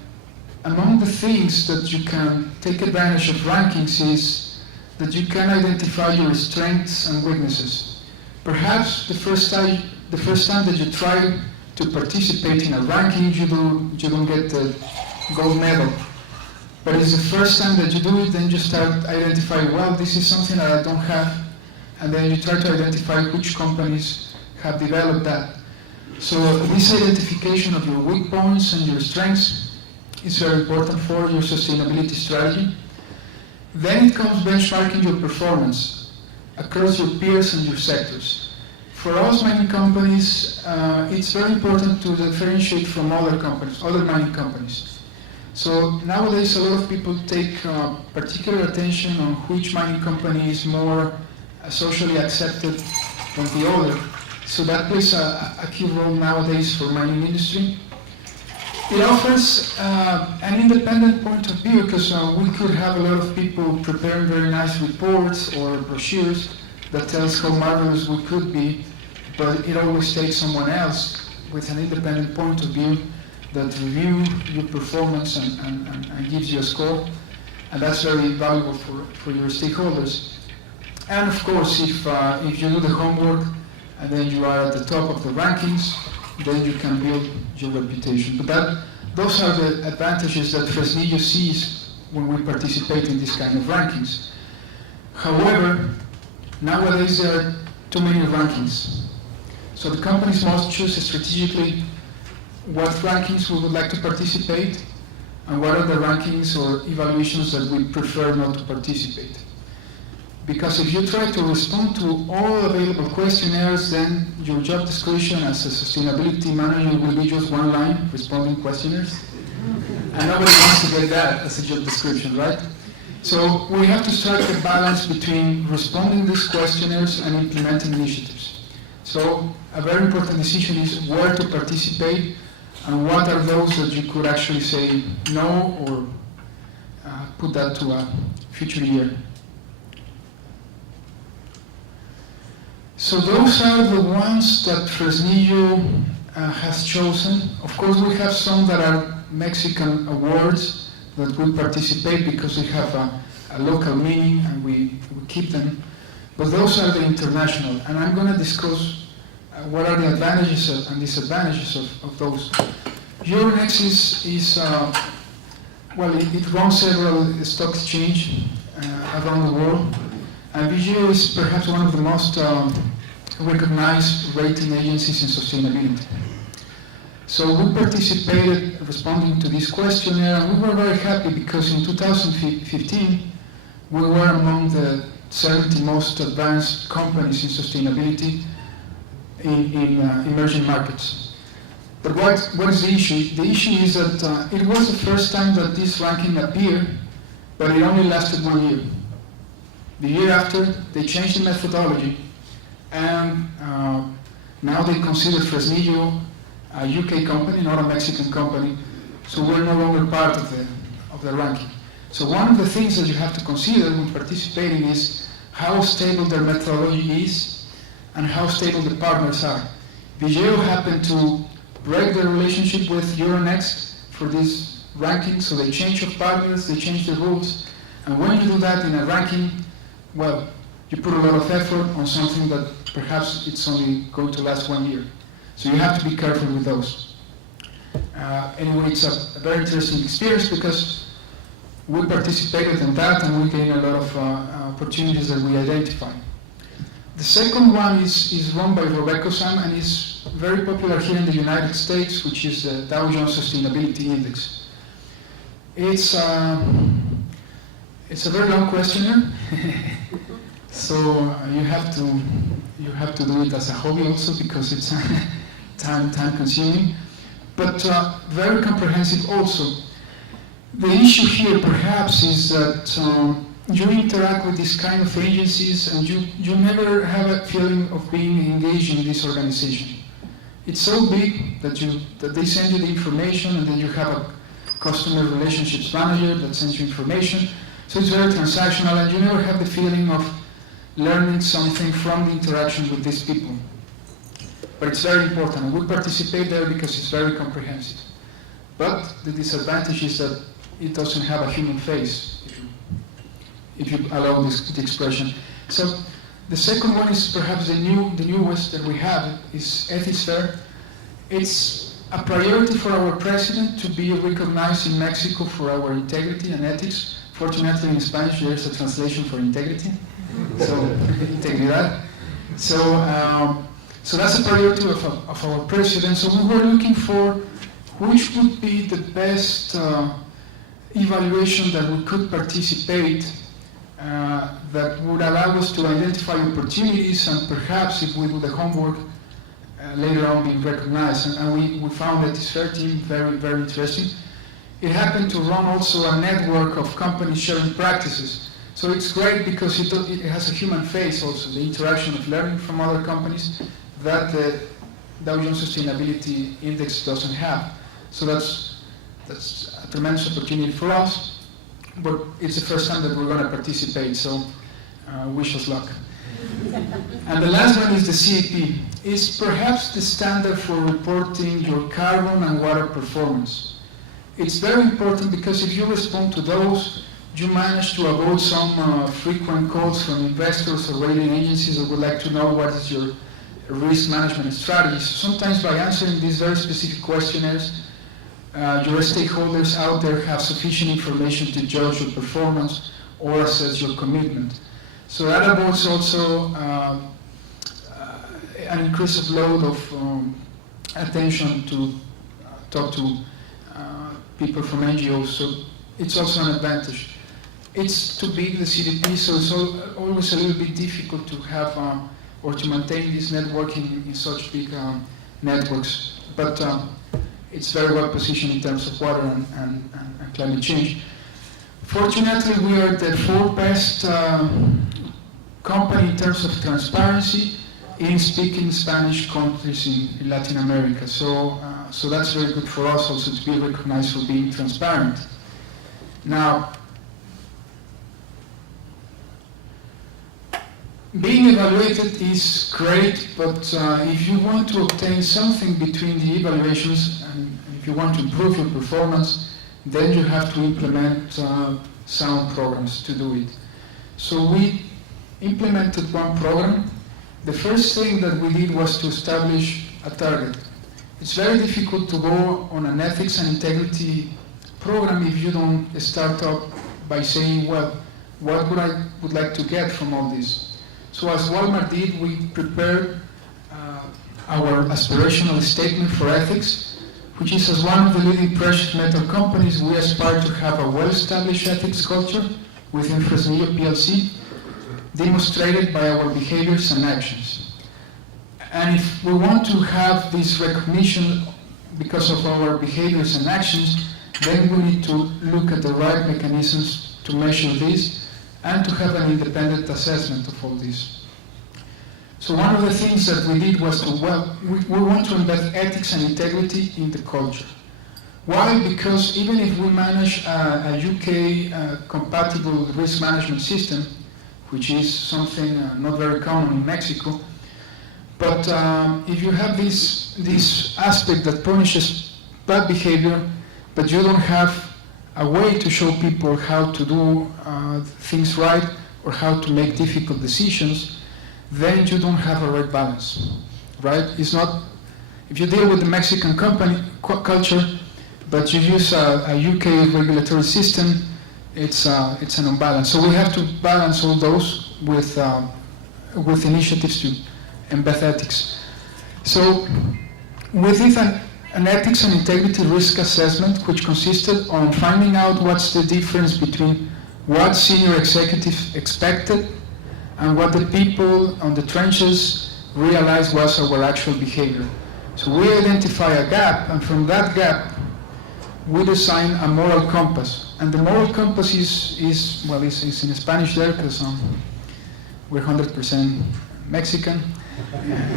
among the things that you can take advantage of rankings is that you can identify your strengths and weaknesses. Perhaps the first time that you try to participate in a ranking, you don't get the gold medal. But it's the first time that you do it, then you start identifying, well, this is something that I don't have, and then you try to identify which companies have developed that. So this identification of your weak points and your strengths is very important for your sustainability strategy. Then it comes benchmarking your performance across your peers and your sectors. For us mining companies, it's very important to differentiate from other companies, other mining companies. So nowadays a lot of people take particular attention on which mining company is more socially accepted than the other. So that plays a key role nowadays for mining industry. It offers an independent point of view because we could have a lot of people preparing very nice reports or brochures that tells how marvelous we could be, but it always takes someone else with an independent point of view that review your performance and gives you a score, and that's very valuable for your stakeholders. And of course, if you do the homework and then you are at the top of the rankings, then you can build your reputation. But those are the advantages that Fresnillo sees when we participate in this kind of rankings. However, nowadays there are too many rankings. So the companies must choose strategically what rankings we would like to participate and what are the rankings or evaluations that we prefer not to participate. Because if you try to respond to all available questionnaires, then your job description as a sustainability manager will be just one line, responding questionnaires. And nobody wants to get that as a job description, right? So we have to strike a balance between responding these questionnaires and implementing initiatives. So a very important decision is where to participate and what are those that you could actually say no or put that to a future year. So those are the ones that Fresnillo has chosen. Of course, we have some that are Mexican awards that we participate because they have a local meaning and we keep them. But those are the international, and I'm going to discuss what are the advantages and disadvantages of those. Euronext is well, it runs several stock exchanges around the world, and Vigeo is perhaps one of the most recognized rating agencies in sustainability. So we participated responding to this questionnaire, and we were very happy because in 2015 we were among the 70 most advanced companies in sustainability in emerging markets. But what is the issue? The issue is that it was the first time that this ranking appeared, but it only lasted 1 year. The year after, they changed the methodology, and now they consider Fresnillo a UK company, not a Mexican company, so we're no longer part of the ranking. So one of the things that you have to consider when participating is how stable their methodology is and how stable the partners are. Vigeo happened to break their relationship with Euronext for this ranking, so they changed of partners, they changed the rules, and when you do that in a ranking, well, you put a lot of effort on something that perhaps it's only going to last 1 year. So you have to be careful with those. Anyway, it's a very interesting experience because we participated in that and we gained a lot of opportunities that we identified. The second one is run by Robeco-san and is very popular here in the United States, which is the Dow Jones Sustainability Index. It's a very long questionnaire, so you have to do it as a hobby also because it's time consuming, but very comprehensive also. The issue here perhaps is that you interact with these kind of agencies and you never have a feeling of being engaged in this organization. It's so big that they send you the information and then you have customer relationships manager that sends you information. So it's very transactional, and you never have the feeling of learning something from the interaction with these people. But it's very important, and we participate there because it's very comprehensive. But the disadvantage is that it doesn't have a human face, if you allow the expression. So the second one is perhaps the newest that we have is Ethics Fair. It's a priority for our president to be recognized in Mexico for our integrity and ethics. Fortunately, in Spanish, there's a translation for integrity. So, integridad. So that's a priority of our president. So we were looking for which would be the best evaluation that we could participate that would allow us to identify opportunities and perhaps, if we do the homework, later on being recognized. And we found that this fair team very, very interesting. It happened to run also a network of companies sharing practices. So it's great because it has a human face also, the interaction of learning from other companies that the Dow Jones Sustainability Index doesn't have. So that's a tremendous opportunity for us, but it's the first time that we're going to participate, so wish us luck. And the last one is the CAP. It's perhaps the standard for reporting your carbon and water performance. It's very important because if you respond to those, you manage to avoid some frequent calls from investors or rating agencies that would like to know what is your risk management strategy. So sometimes by answering these very specific questionnaires, your stakeholders out there have sufficient information to judge your performance or assess your commitment. So that avoids also an increased load of attention to talk to people from NGOs. So it's also an advantage. It's too big, the CDP, so it's always a little bit difficult to have or to maintain this networking in such big networks. But it's very well positioned in terms of water and climate change. Fortunately, we are the fourth best company in terms of transparency in speaking Spanish countries in Latin America. So that's very good for us also to be recognized for being transparent. Now, being evaluated is great, but if you want to obtain something between the evaluations and if you want to improve your performance, then you have to implement sound programs to do it. So we implemented one program. The first thing that we did was to establish a target. It's very difficult to go on an ethics and integrity program if you don't start up by saying, well, what would like to get from all this? So as Walmart did, we prepared our aspirational statement for ethics, which is, as one of the leading precious metal companies, we aspire to have a well-established ethics culture within Fresnillo PLC, demonstrated by our behaviors and actions. And if we want to have this recognition because of our behaviors and actions, then we need to look at the right mechanisms to measure this and to have an independent assessment of all this. So one of the things that we did was we want to embed ethics and integrity in the culture. Why? Because even if we manage a UK compatible risk management system, which is something not very common in Mexico, but if you have this aspect that punishes bad behavior, but you don't have a way to show people how to do things right or how to make difficult decisions, then you don't have a right balance, right? It's not, if you deal with the Mexican culture, but you use a UK regulatory system, it's an imbalance. So we have to balance all those with initiatives to embed ethics. So we did an ethics and integrity risk assessment, which consisted on finding out what's the difference between what senior executives expected and what the people on the trenches realized was our actual behavior. So we identify a gap, and from that gap, we design a moral compass. And the moral compass is in Spanish there, because we're 100% Mexican,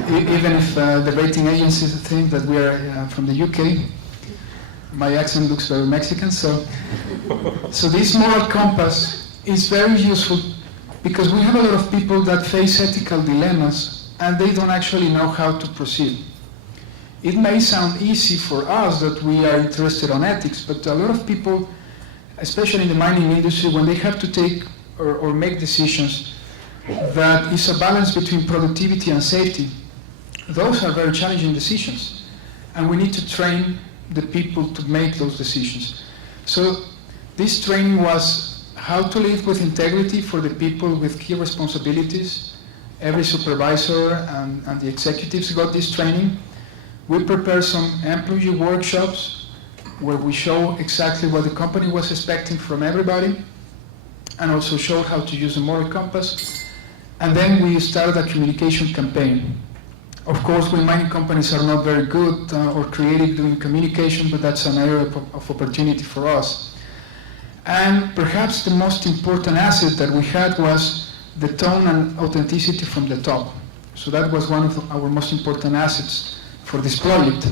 even if the rating agencies think that we are from the UK. my accent looks very Mexican, so this moral compass is very useful because we have a lot of people that face ethical dilemmas and they don't actually know how to proceed. It may sound easy for us that we are interested on ethics, but a lot of people, especially in the mining industry, when they have to take or make decisions that is a balance between productivity and safety, those are very challenging decisions. And we need to train the people to make those decisions. So this training was how to live with integrity for the people with key responsibilities. Every supervisor and the executives got this training. We prepared some employee workshops where we show exactly what the company was expecting from everybody and also showed how to use the moral compass. And then we started a communication campaign. Of course, we mining companies are not very good or creative doing communication, but that's an area of opportunity for us. And perhaps the most important asset that we had was the tone and authenticity from the top. So that was one of our most important assets for this project.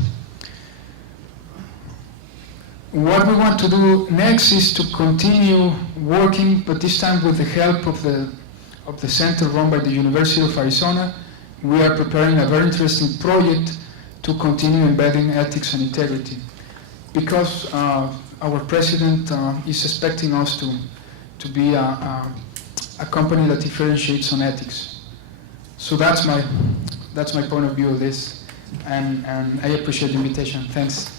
What we want to do next is to continue working, but this time with the help of the center run by the University of Arizona. We are preparing a very interesting project to continue embedding ethics and integrity, because our president is expecting us to be a company that differentiates on ethics. So that's my point of view of this, and I appreciate the invitation. Thanks.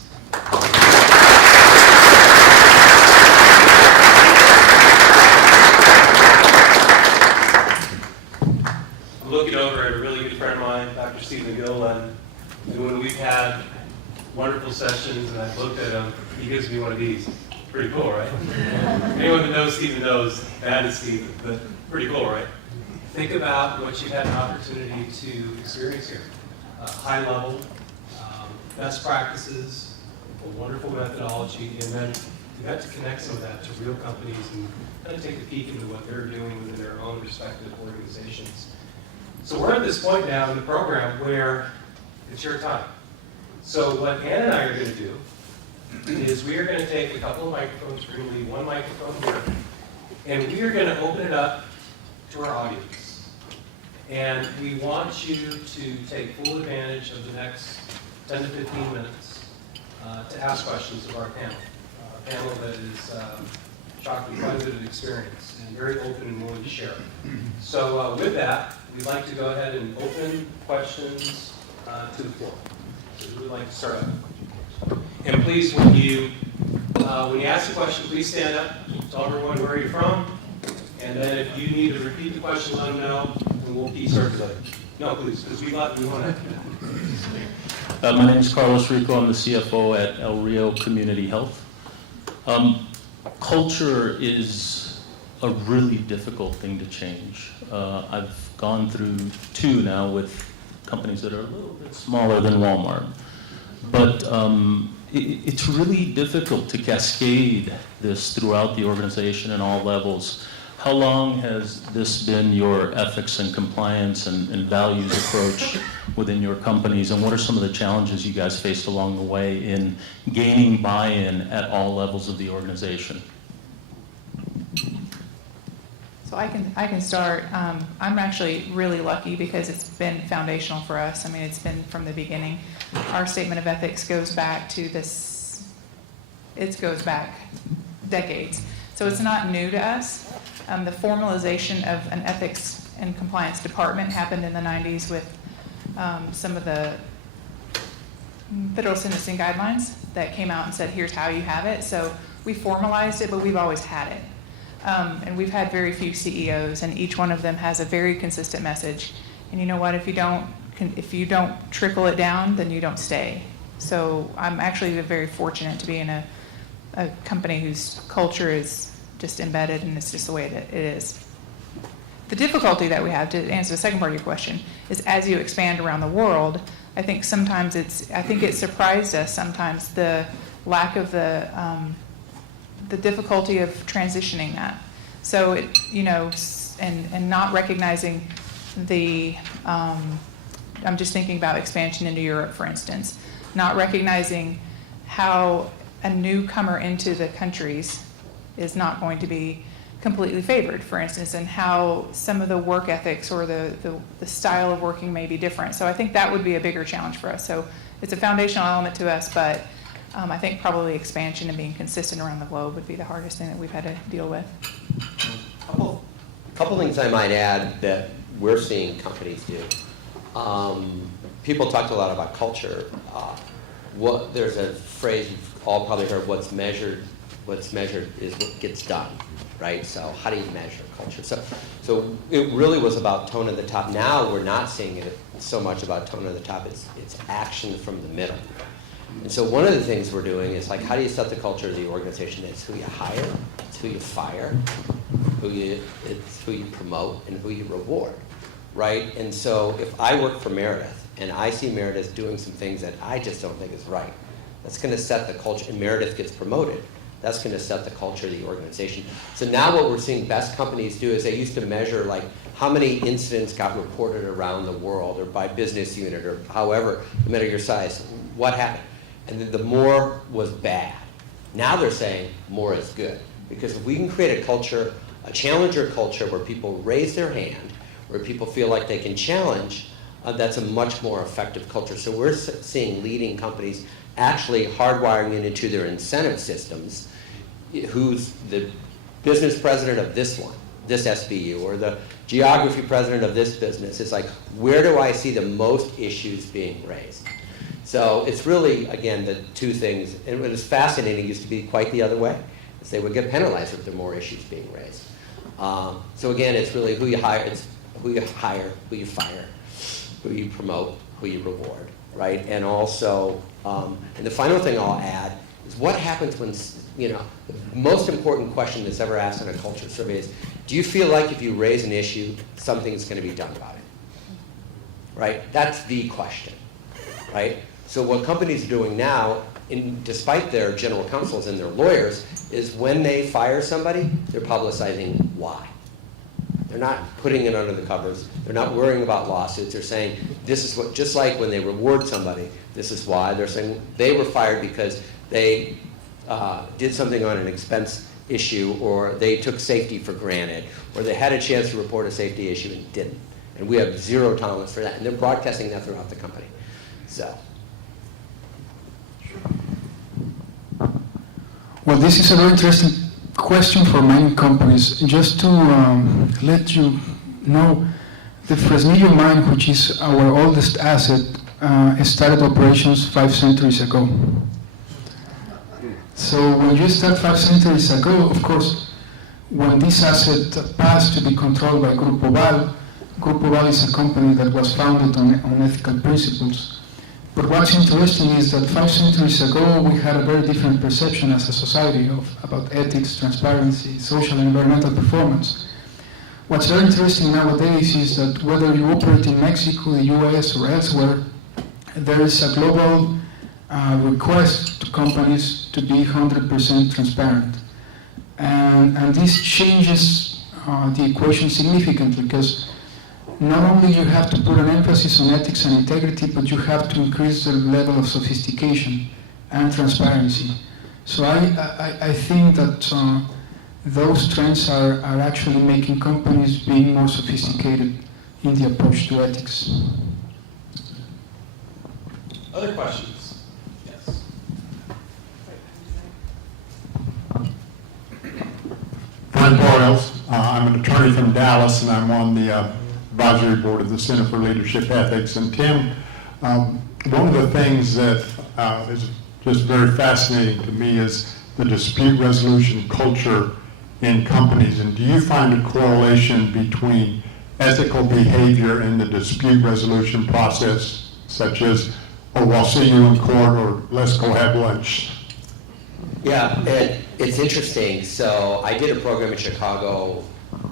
Looking over at a really good friend of mine, Dr. Stephen Gill, and when we've had wonderful sessions and I've looked at him, he gives me one of these. Pretty cool, right? Anyone that knows Stephen knows that is Stephen, but pretty cool, right? Think about what you've had an opportunity to experience here. High level, best practices, a wonderful methodology, and then you got to connect some of that to real companies and kind of take a peek into what they're doing within their own respective organizations. So we're at this point now in the program where it's your time. So what Ann and I are going to do is we are going to take a couple of microphones. We're going to leave one microphone here, and we are going to open it up to our audience. And we want you to take full advantage of the next 10 to 15 minutes to ask questions of our panel. A panel that is shockingly quite a bit of experience and very open and willing to share. So with that, we'd like to go ahead and open questions to the floor. So who would like to start out? And please, when you ask a question, please stand up, tell everyone where you're from, and then if you need to repeat the question, let them know, and we'll keep circulating. No, please, because we want to. My name is Carlos Rico. I'm the CFO at El Rio Community Health. Culture is a really difficult thing to change. I've gone through 2 now with companies that are a little bit smaller than Walmart. But it's really difficult to cascade this throughout the organization in all levels. How long has this been your ethics and compliance and values approach within your companies, and what are some of the challenges you guys faced along the way in gaining buy-in at all levels of the organization? So I can start. I'm actually really lucky because it's been foundational for us. I mean, it's been from the beginning. Our statement of ethics goes back to this, it goes back decades. So it's not new to us. The formalization of an ethics and compliance department happened in the 90s with some of the federal sentencing guidelines that came out and said, here's how you have it. So we formalized it, but we've always had it. And we've had very few CEOs, and each one of them has a very consistent message. And you know what? If you don't trickle it down, then you don't stay. So I'm actually very fortunate to be in a company whose culture is just embedded, and it's just the way it is. The difficulty that we have, to answer the second part of your question, is as you expand around the world, I think sometimes it surprised us sometimes, the lack of the difficulty of transitioning that. So and not recognizing the, I'm just thinking about expansion into Europe, for instance, not recognizing how a newcomer into the countries is not going to be completely favored, for instance, and how some of the work ethics or the style of working may be different. So I think that would be a bigger challenge for us. So it's a foundational element to us, but I think probably expansion and being consistent around the globe would be the hardest thing that we've had to deal with. Couple things I might add that we're seeing companies do. People talked a lot about culture. There's a phrase you've all probably heard, what's measured is what gets done, right? So how do you measure culture? So it really was about tone at the top. Now we're not seeing it so much about tone at the top. It's action from the middle. And so one of the things we're doing is like, how do you set the culture of the organization? It's who you hire, it's who you fire, it's who you promote, and who you reward, right? And so if I work for Meredith, and I see Meredith doing some things that I just don't think is right, that's going to set the culture, and Meredith gets promoted, that's going to set the culture of the organization. So now what we're seeing best companies do is they used to measure like how many incidents got reported around the world or by business unit or however, no matter your size, what happened. And then the more was bad. Now they're saying more is good. Because if we can create a culture, a challenger culture where people raise their hand, where people feel like they can challenge, that's a much more effective culture. So we're seeing leading companies actually hardwiring it into their incentive systems, who's the business president of this one, this SBU, or the geography president of this business. It's like, where do I see the most issues being raised? So it's really, again, the two things. And what is fascinating, it used to be quite the other way, is they would get penalized if there were more issues being raised. So again, it's really who you hire, who you fire, who you promote, who you reward, right? And also, and the final thing I'll add is what happens when, the most important question that's ever asked in a culture survey is, do you feel like if you raise an issue, something's going to be done about it? Right? That's the question, right? So what companies are doing now, despite their general counsels and their lawyers, is when they fire somebody, they're publicizing why. They're not putting it under the covers. They're not worrying about lawsuits. They're saying, this is what, just like when they reward somebody, this is why. They're saying they were fired because they did something on an expense issue, or they took safety for granted, or they had a chance to report a safety issue and didn't. And we have zero tolerance for that. And they're broadcasting that throughout the company. So. Well, this is a very interesting question for many companies. Just to let you know, the Fresnillo mine, which is our oldest asset, started operations 5 centuries ago. So when you start 5 centuries ago, of course, when this asset passed to be controlled by Grupo Val is a company that was founded on ethical principles. But what's interesting is that 5 centuries ago, we had a very different perception as a society about ethics, transparency, social and environmental performance. What's very interesting nowadays is that whether you operate in Mexico, the US, or elsewhere, there is a global request to companies to be 100% transparent. And this changes the equation significantly, because not only you have to put an emphasis on ethics and integrity, but you have to increase the level of sophistication and transparency. So I think that those trends are actually making companies being more sophisticated in the approach to ethics. Other questions? Yes. Frank Boyles. I'm an attorney from Dallas, and I'm on the advisory board of the Center for Leadership Ethics. And Tim, one of the things that is just very fascinating to me is the dispute resolution culture in companies. And do you find a correlation between ethical behavior and the dispute resolution process, such as, oh, I'll see you in court, or let's go have lunch? Yeah, it's interesting. So I did a program in Chicago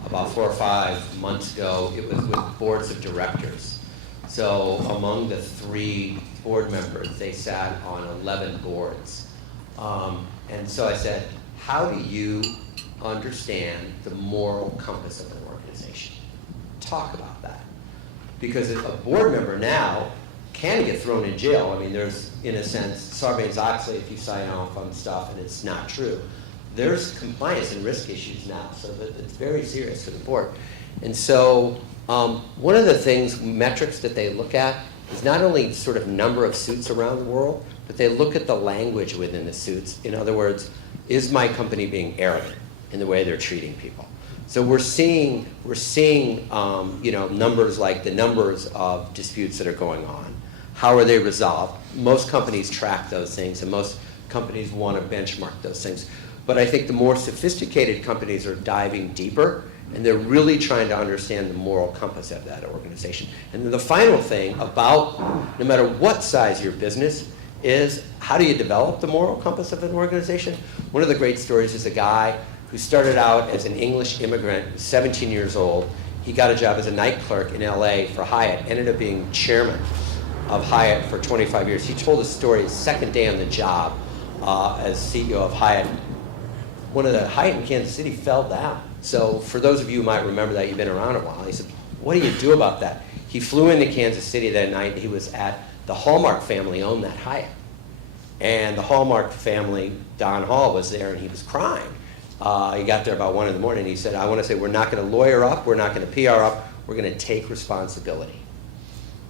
about 4 or 5 months ago. It was with boards of directors. So among the 3 board members, they sat on 11 boards. And so I said, how do you understand the moral compass of an organization? Talk about that. Because a board member now can get thrown in jail. I mean, there's, in a sense, Sarbanes-Oxley, if you sign off on stuff and it's not true. There's compliance and risk issues now, so that it's very serious to the board. And so one of the things, metrics that they look at is not only sort of number of suits around the world, but they look at the language within the suits. In other words, is my company being arrogant in the way they're treating people? So we're seeing you know, numbers like the numbers of disputes that are going on. How are they resolved? Most companies track those things, and most companies want to benchmark those things. But I think the more sophisticated companies are diving deeper, and they're really trying to understand the moral compass of that organization. And then the final thing about, no matter what size your business is, how do you develop the moral compass of an organization? One of the great stories is a guy who started out as an English immigrant, 17 years old. He got a job as a night clerk in LA for Hyatt, ended up being chairman of Hyatt for 25 years. He told a story his second day on the job as CEO of Hyatt. One of the Hyatt in Kansas City fell down. So for those of you who might remember that, you've been around a while, he said, what do you do about that? He flew into Kansas City that night. He was at the Hallmark family owned that Hyatt. And the Hallmark family, Don Hall, was there, and he was crying. He got there about 1 in the morning. He said, I want to say, we're not going to lawyer up, we're not going to PR up, we're going to take responsibility.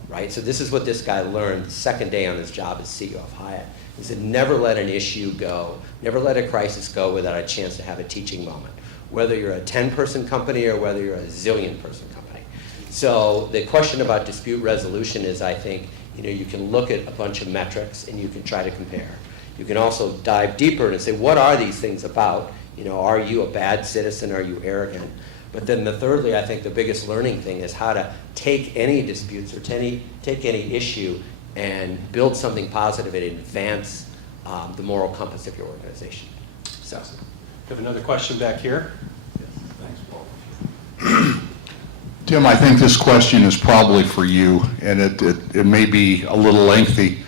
Right? So this is what this guy learned the second day on his job as CEO of Hyatt. He said, never let an issue go, never let a crisis go without a chance to have a teaching moment, whether you're a 10-person company or whether you're a zillion-person company. So the question about dispute resolution is, I think, you know, you can look at a bunch of metrics and you can try to compare. You can also dive deeper and say, what are these things about? You know, are you a bad citizen? Are you arrogant? But then thirdly, I think the biggest learning thing is how to take any disputes or take any issue and build something positive and advance the moral compass of your organization. So, We have another question back here. Thanks, Paul. Tim, I think this question is probably for you, and it may be a little lengthy.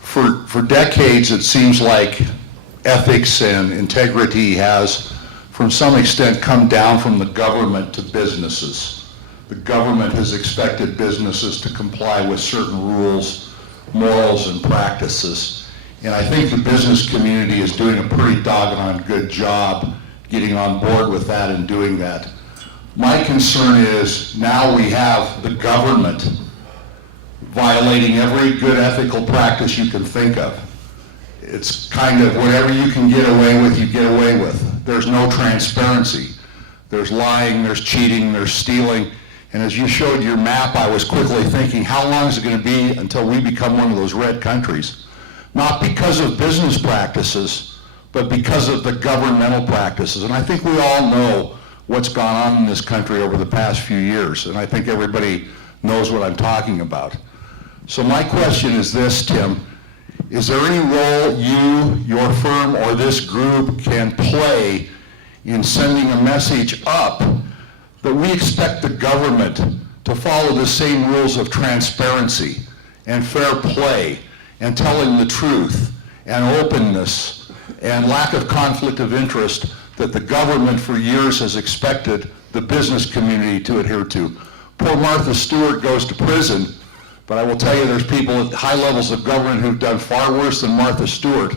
For decades, it seems like ethics and integrity has, from some extent, come down from the government to businesses. The government has expected businesses to comply with certain rules, morals, and practices. And I think the business community is doing a pretty doggone good job getting on board with that and doing that. My concern is now we have the government violating every good ethical practice you can think of. It's kind of whatever you can get away with, you get away with. There's no transparency. There's lying, there's cheating, there's stealing. And as you showed your map, I was quickly thinking, how long is it going to be until we become one of those red countries? Not because of business practices, but because of the governmental practices. And I think we all know what's gone on in this country over the past few years. And I think everybody knows what I'm talking about. So my question is this, Tim. Is there any role you, your firm, or this group can play in sending a message up that we expect the government to follow the same rules of transparency and fair play and telling the truth and openness and lack of conflict of interest that the government for years has expected the business community to adhere to? Poor Martha Stewart goes to prison, but I will tell you there's people at high levels of government who've done far worse than Martha Stewart,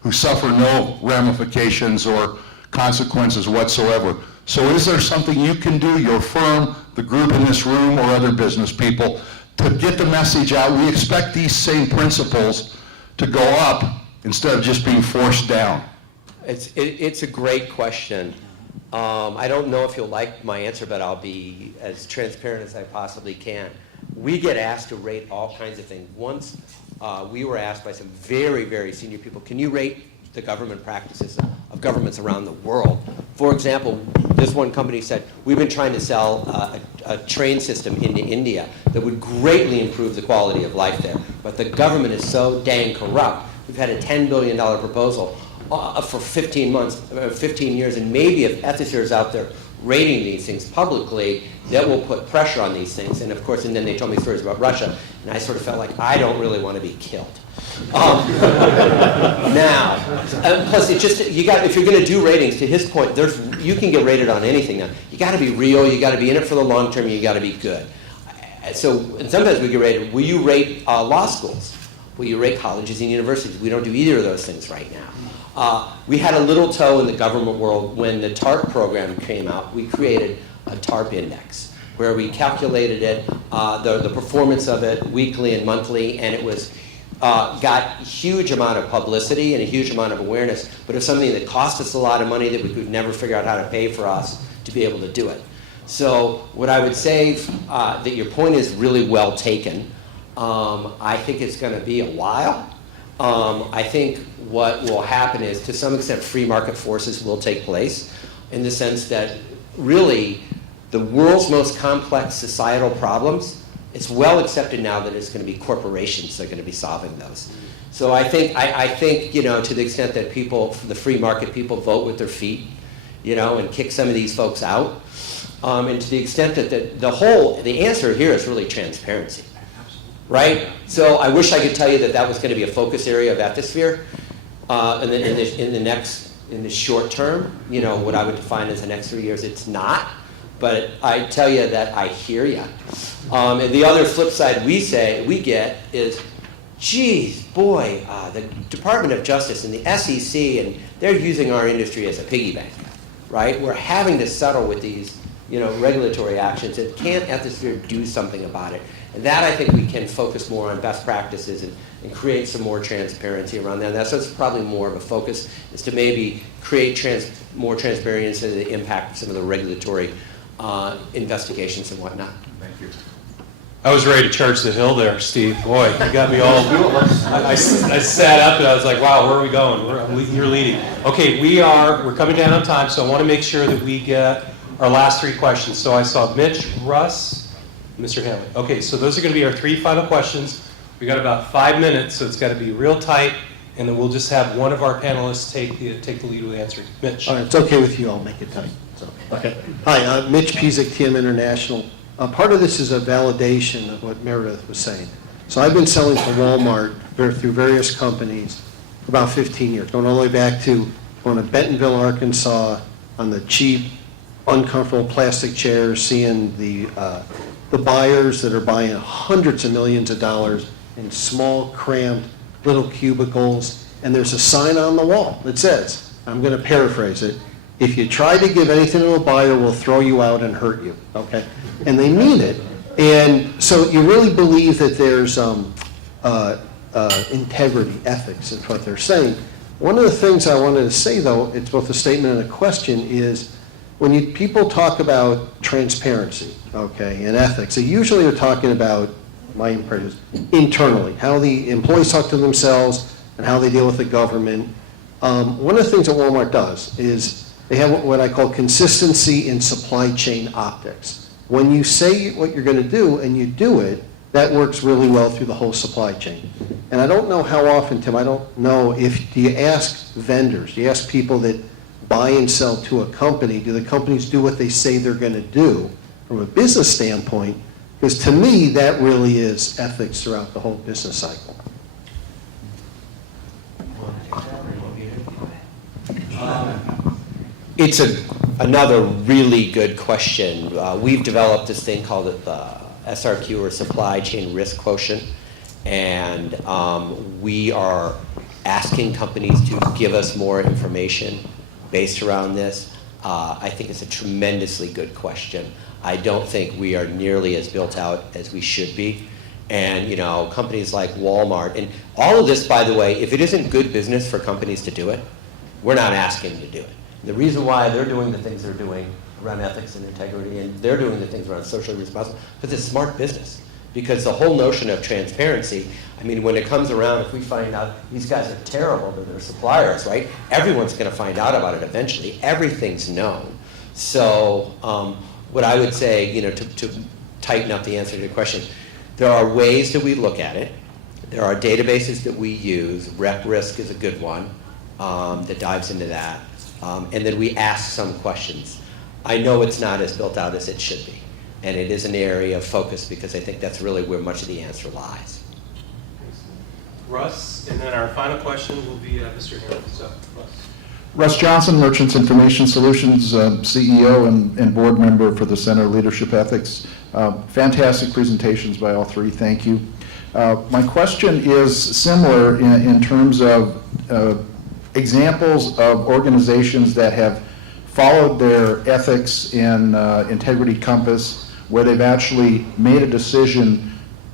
who suffer no ramifications or consequences whatsoever. So is there something you can do, your firm, the group in this room, or other business people, to get the message out? We expect these same principles to go up instead of just being forced down. it's a great question. I don't know if you'll like my answer, but I'll be as transparent as I possibly can. We get asked to rate all kinds of things. Once we were asked by some very, very senior people, can you rate the government practices of governments around the world? For example, this one company said, we've been trying to sell a train system into India that would greatly improve the quality of life there, but the government is so dang corrupt. We've had a $10 billion proposal for 15 years, and maybe if ethicists out there rating these things publicly, that will put pressure on these things. And of course, and then they told me stories about Russia, and I sort of felt like I don't really want to be killed. Now, plus it just, if you're going to do ratings, to his point, you can get rated on anything now. You got to be real, you got to be in it for the long term, you got to be good. and sometimes we get rated, will you rate law schools? Will you rate colleges and universities? We don't do either of those things right now. We had a little toe in the government world when the TARP program came out. We created a TARP index where we calculated it, the performance of it weekly and monthly, and it was got a huge amount of publicity and a huge amount of awareness, but it was something that cost us a lot of money that we could never figure out how to pay for us to be able to do it. So what I would say, that your point is really well taken. I think it's going to be a while. I think what will happen is, to some extent, free market forces will take place, in the sense that really the world's most complex societal problems, it's well accepted now that it's going to be corporations that are going to be solving those. So I think, you know, to the extent that people, the free market people, vote with their feet, you know, and kick some of these folks out, and to the extent that the answer here is really transparency, right? So I wish I could tell you that that was going to be a focus area of Ethisphere in the short term, you know, what I would define as the next 3 years. It's not, but I tell you that I hear you. And the other flip side we get is, geez, boy, the Department of Justice and the SEC, and they're using our industry as a piggy bank, right? We're having to settle with these, you know, regulatory actions, and can't Ethisphere do something about it? And that, I think, we can focus more on best practices and create some more transparency around that. That's probably more of a focus, is to maybe create more transparency into the impact of some of the regulatory investigations and whatnot. Thank you. I was ready to charge the hill there, Steve. Boy, you got me all. I sat up and I was like, wow, where are we going? You're leading. Okay, we're coming down on time, so I want to make sure that we get our last three questions. So I saw Mitch, Russ, Mr. Hanley. Okay, so those are going to be our three final questions. We got about 5 minutes, so it's got to be real tight, and then we'll just have one of our panelists take the lead with answering. Mitch. All right, it's okay with you. I'll make it tight. So, okay. Hi, Mitch Pizek, TM International. Part of this is a validation of what Meredith was saying. So I've been selling to Walmart through various companies for about 15 years, going all the way back to going to Bentonville, Arkansas, on the cheap, uncomfortable plastic chairs, seeing the buyers that are buying hundreds of millions of dollars in small, cramped, little cubicles, and there's a sign on the wall that says, I'm going to paraphrase it, if you try to give anything to a buyer, we'll throw you out and hurt you, okay? And they mean it. And so you really believe that there's integrity, ethics, is what they're saying. One of the things I wanted to say, though, it's both a statement and a question, is when people talk about transparency, okay, and ethics, they usually are talking about, my impression is, internally, how the employees talk to themselves and how they deal with the government. One of the things that Walmart does is they have what I call consistency in supply chain optics. When you say what you're going to do and you do it, that works really well through the whole supply chain. And I don't know how often, Tim, I don't know if, do you ask vendors, do you ask people that buy and sell to a company, do the companies do what they say they're going to do from a business standpoint? Because to me, that really is ethics throughout the whole business cycle. It's another really good question. We've developed this thing called the SRQ, or Supply Chain Risk Quotient, and we are asking companies to give us more information based around this. I think it's a tremendously good question. I don't think we are nearly as built out as we should be. And, you know, companies like Walmart, and all of this, by the way, if it isn't good business for companies to do it, we're not asking to do it. The reason why they're doing the things they're doing around ethics and integrity, and they're doing the things around socially responsible, because it's smart business. Because the whole notion of transparency, I mean, when it comes around, if we find out these guys are terrible to their suppliers, right? Everyone's going to find out about it eventually. Everything's known. So what I would say, you know, to tighten up the answer to your question, there are ways that we look at it. There are databases that we use. RepRisk is a good one that dives into that. And then we ask some questions. I know it's not as built out as it should be. And it is an area of focus, because I think that's really where much of the answer lies. Russ, and then our final question will be Mr. Hanley. So, Russ. Russ Johnson, Merchants Information Solutions, CEO and board member for the Center of Leadership Ethics. Fantastic presentations by all three, thank you. My question is similar in terms of examples of organizations that have followed their ethics and integrity compass, where they've actually made a decision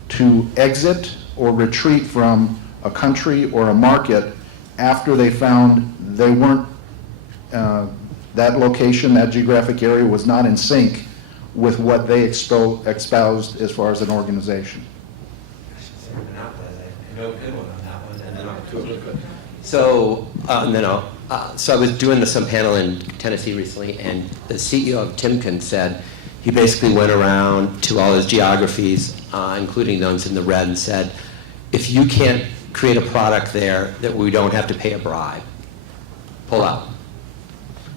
to exit or retreat from a country or a market after they found they weren't, that location, that geographic area was not in sync with what they espoused as far as an organization. So, so I was doing some panel in Tennessee recently, and the CEO of Timken said he basically went around to all his geographies, including those in the red, and said, if you can't create a product there that we don't have to pay a bribe, pull out.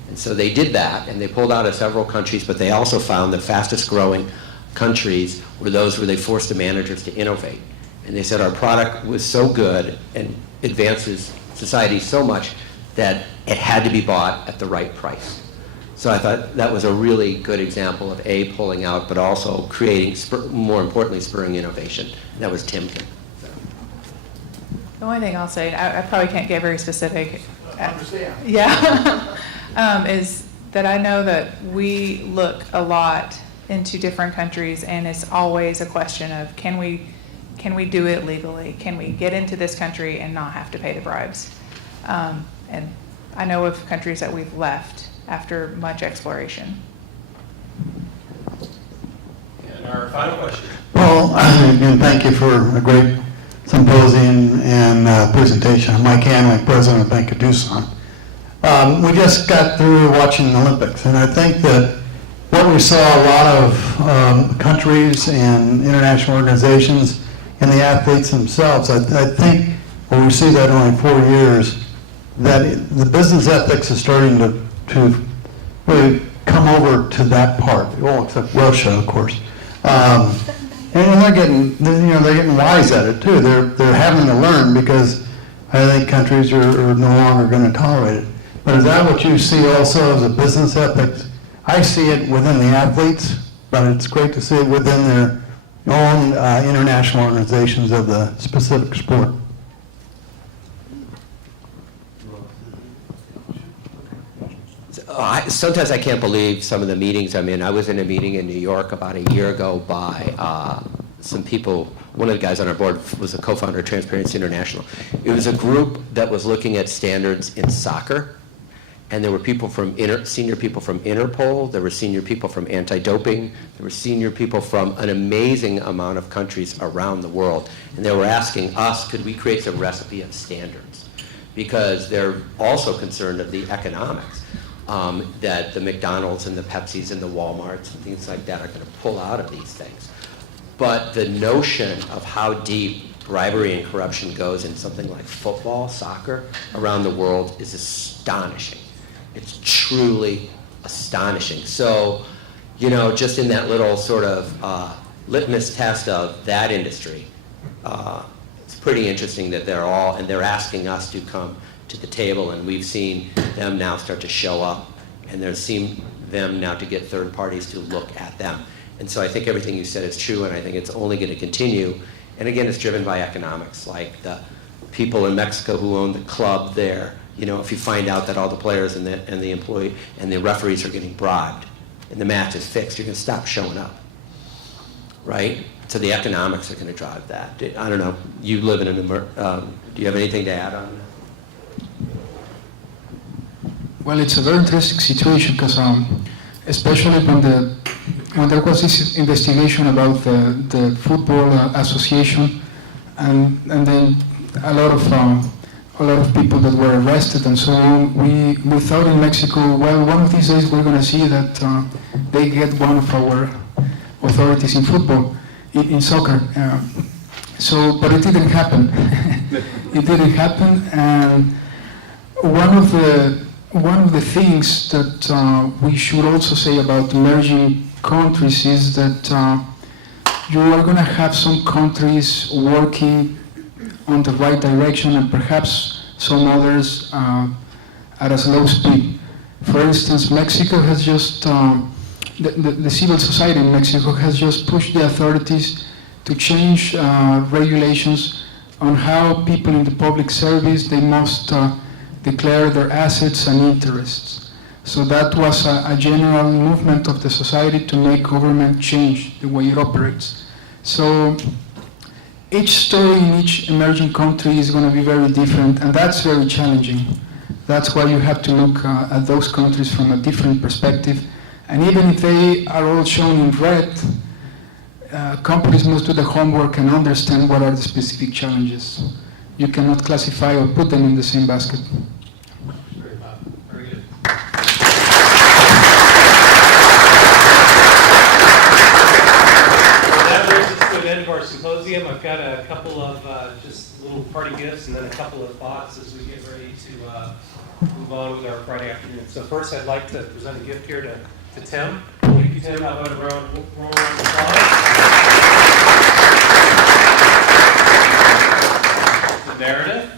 And so they did that, and they pulled out of several countries, but they also found the fastest growing countries were those where they forced the managers to innovate. And they said our product was so good and advances society so much that it had to be bought at the right price. So I thought that was a really good example of A, pulling out, but also creating, more importantly, spurring innovation. And that was Timken. The only thing I'll say, I probably can't get very specific. Understand. Yeah. Is that I know that we look a lot into different countries, and it's always a question of can we do it legally? Can we get into this country and not have to pay the bribes? And I know of countries that we've left after much exploration. And our final question. Well, again, thank you for a great symposium and presentation. I'm Mike Hanley, President of Bank of Tucson. We just got through watching the Olympics, and I think that what we saw a lot of countries and international organizations and the athletes themselves, I think when we see that only 4 years, that the business ethics is starting to really come over to that part. Well, except Russia, of course. And they're getting wise at it too. They're having to learn, because I think countries are no longer going to tolerate it. But is that what you see also as a business ethics? I see it within the athletes, but it's great to see it within their own international organizations of the specific sport. Sometimes I can't believe some of the meetings I'm in. I was in a meeting in New York about a year ago by some people. One of the guys on our board was a co-founder of Transparency International. It was a group that was looking at standards in soccer, and there were people from senior people from Interpol, there were senior people from anti-doping, there were senior people from an amazing amount of countries around the world, and they were asking us, could we create a recipe of standards? Because they're also concerned of the economics, that the McDonald's and the Pepsis and the Walmarts and things like that are going to pull out of these things. But the notion of how deep bribery and corruption goes in something like football, soccer, around the world is astonishing. It's truly astonishing. So, just in that little sort of litmus test of that industry, it's pretty interesting that they're asking us to come to the table, and we've seen them now start to show up, and they're seeing them now to get third parties to look at them. And so I think everything you said is true, and I think it's only going to continue. And again, it's driven by economics, like the people in Mexico who own the club there. If you find out that all the players and the employee and the referees are getting bribed, and the match is fixed, you're going to stop showing up, right? So the economics are going to drive that. I don't know. You live in do you have anything to add on that? Well, it's a very interesting situation, because especially when there was this investigation about the football association, and then a lot of people that were arrested and so on, we thought in Mexico, well, one of these days we're going to see that they get one of our authorities in football, in soccer. But it didn't happen. It didn't happen, and one of the things that we should also say about emerging countries is that you are going to have some countries working on the right direction, and perhaps some others at a slow speed. For instance, Mexico has just the civil society in Mexico has just pushed the authorities to change regulations on how people in the public service, they must declare their assets and interests. So that was a general movement of the society to make government change the way it operates. So each story in each emerging country is going to be very different, and that's very challenging. That's why you have to look at those countries from a different perspective. And even if they are all shown in red, companies must do the homework and understand what are the specific challenges. You cannot classify or put them in the same basket. Very good. That brings us to the end of our symposium. I've got a couple of just little party gifts and then a couple of thoughts as we get ready to move on with our Friday afternoon. So first, I'd like to present a gift here to Tim. Thank you, Tim. How about a round of applause? To Meredith.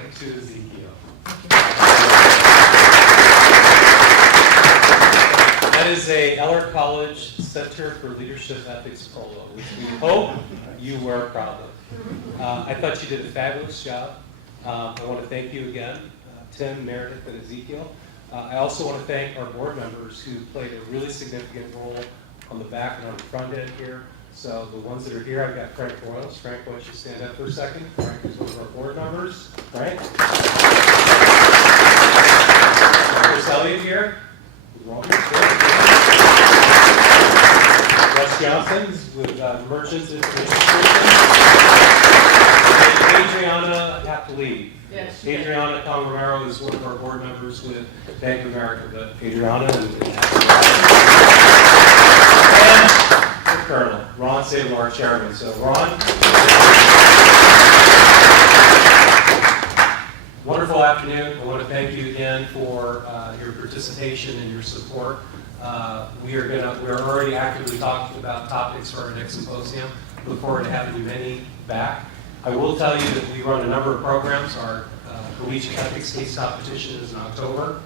And to Ezekiel. That is a Eller College Center for Leadership Ethics Polo, which we hope you wear proudly. I thought you did a fabulous job. I want to thank you again, Tim, Meredith, and Ezekiel. I also want to thank our board members who played a really significant role on the back and on the front end here. So the ones that are here, I've got Frank Royals. Frank, why don't you stand up for a second? Frank is one of our board members. Frank? Chris Elliott here. Russ Johnson's with Merchants Information Solutions. Adriana, I have to leave. Yes. Adriana Romero is one of our board members with Bank of America, but Adriana and the Colonel, Ron Sable, our chairman. So Ron, wonderful afternoon. I want to thank you again for your participation and your support. We're already actively talking about topics for our next symposium. Look forward to having you many back. I will tell you that we run a number of programs. Our collegiate ethics case competition is in October.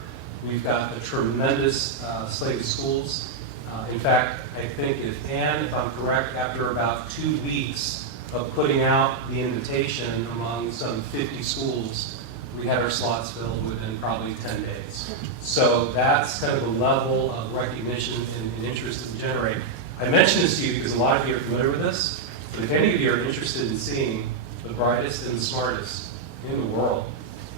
We've got a tremendous slate of schools. In fact, I think if I'm correct, after about 2 weeks of putting out the invitation among some 50 schools, we had our slots filled within probably 10 days. So that's kind of the level of recognition and interest that we generate. I mention this to you because a lot of you are familiar with this, but if any of you are interested in seeing the brightest and the smartest in the world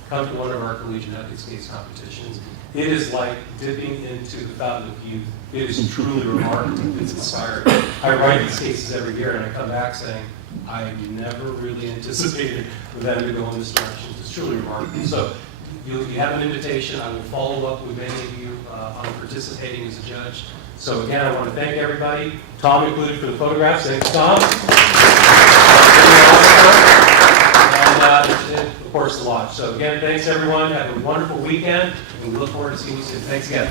come to one of our collegiate ethics case competitions, it is like dipping into the fountain of youth. It is truly remarkable. It's inspiring. I write these cases every year and I come back saying, I never really anticipated for them to go in this direction. It's truly remarkable. So you have an invitation. I will follow up with many of you on participating as a judge. So again, I want to thank everybody, Tom included for the photographs. Thanks, Tom. And of course, the lodge. So again, thanks everyone. Have a wonderful weekend, and we look forward to seeing you soon. Thanks again.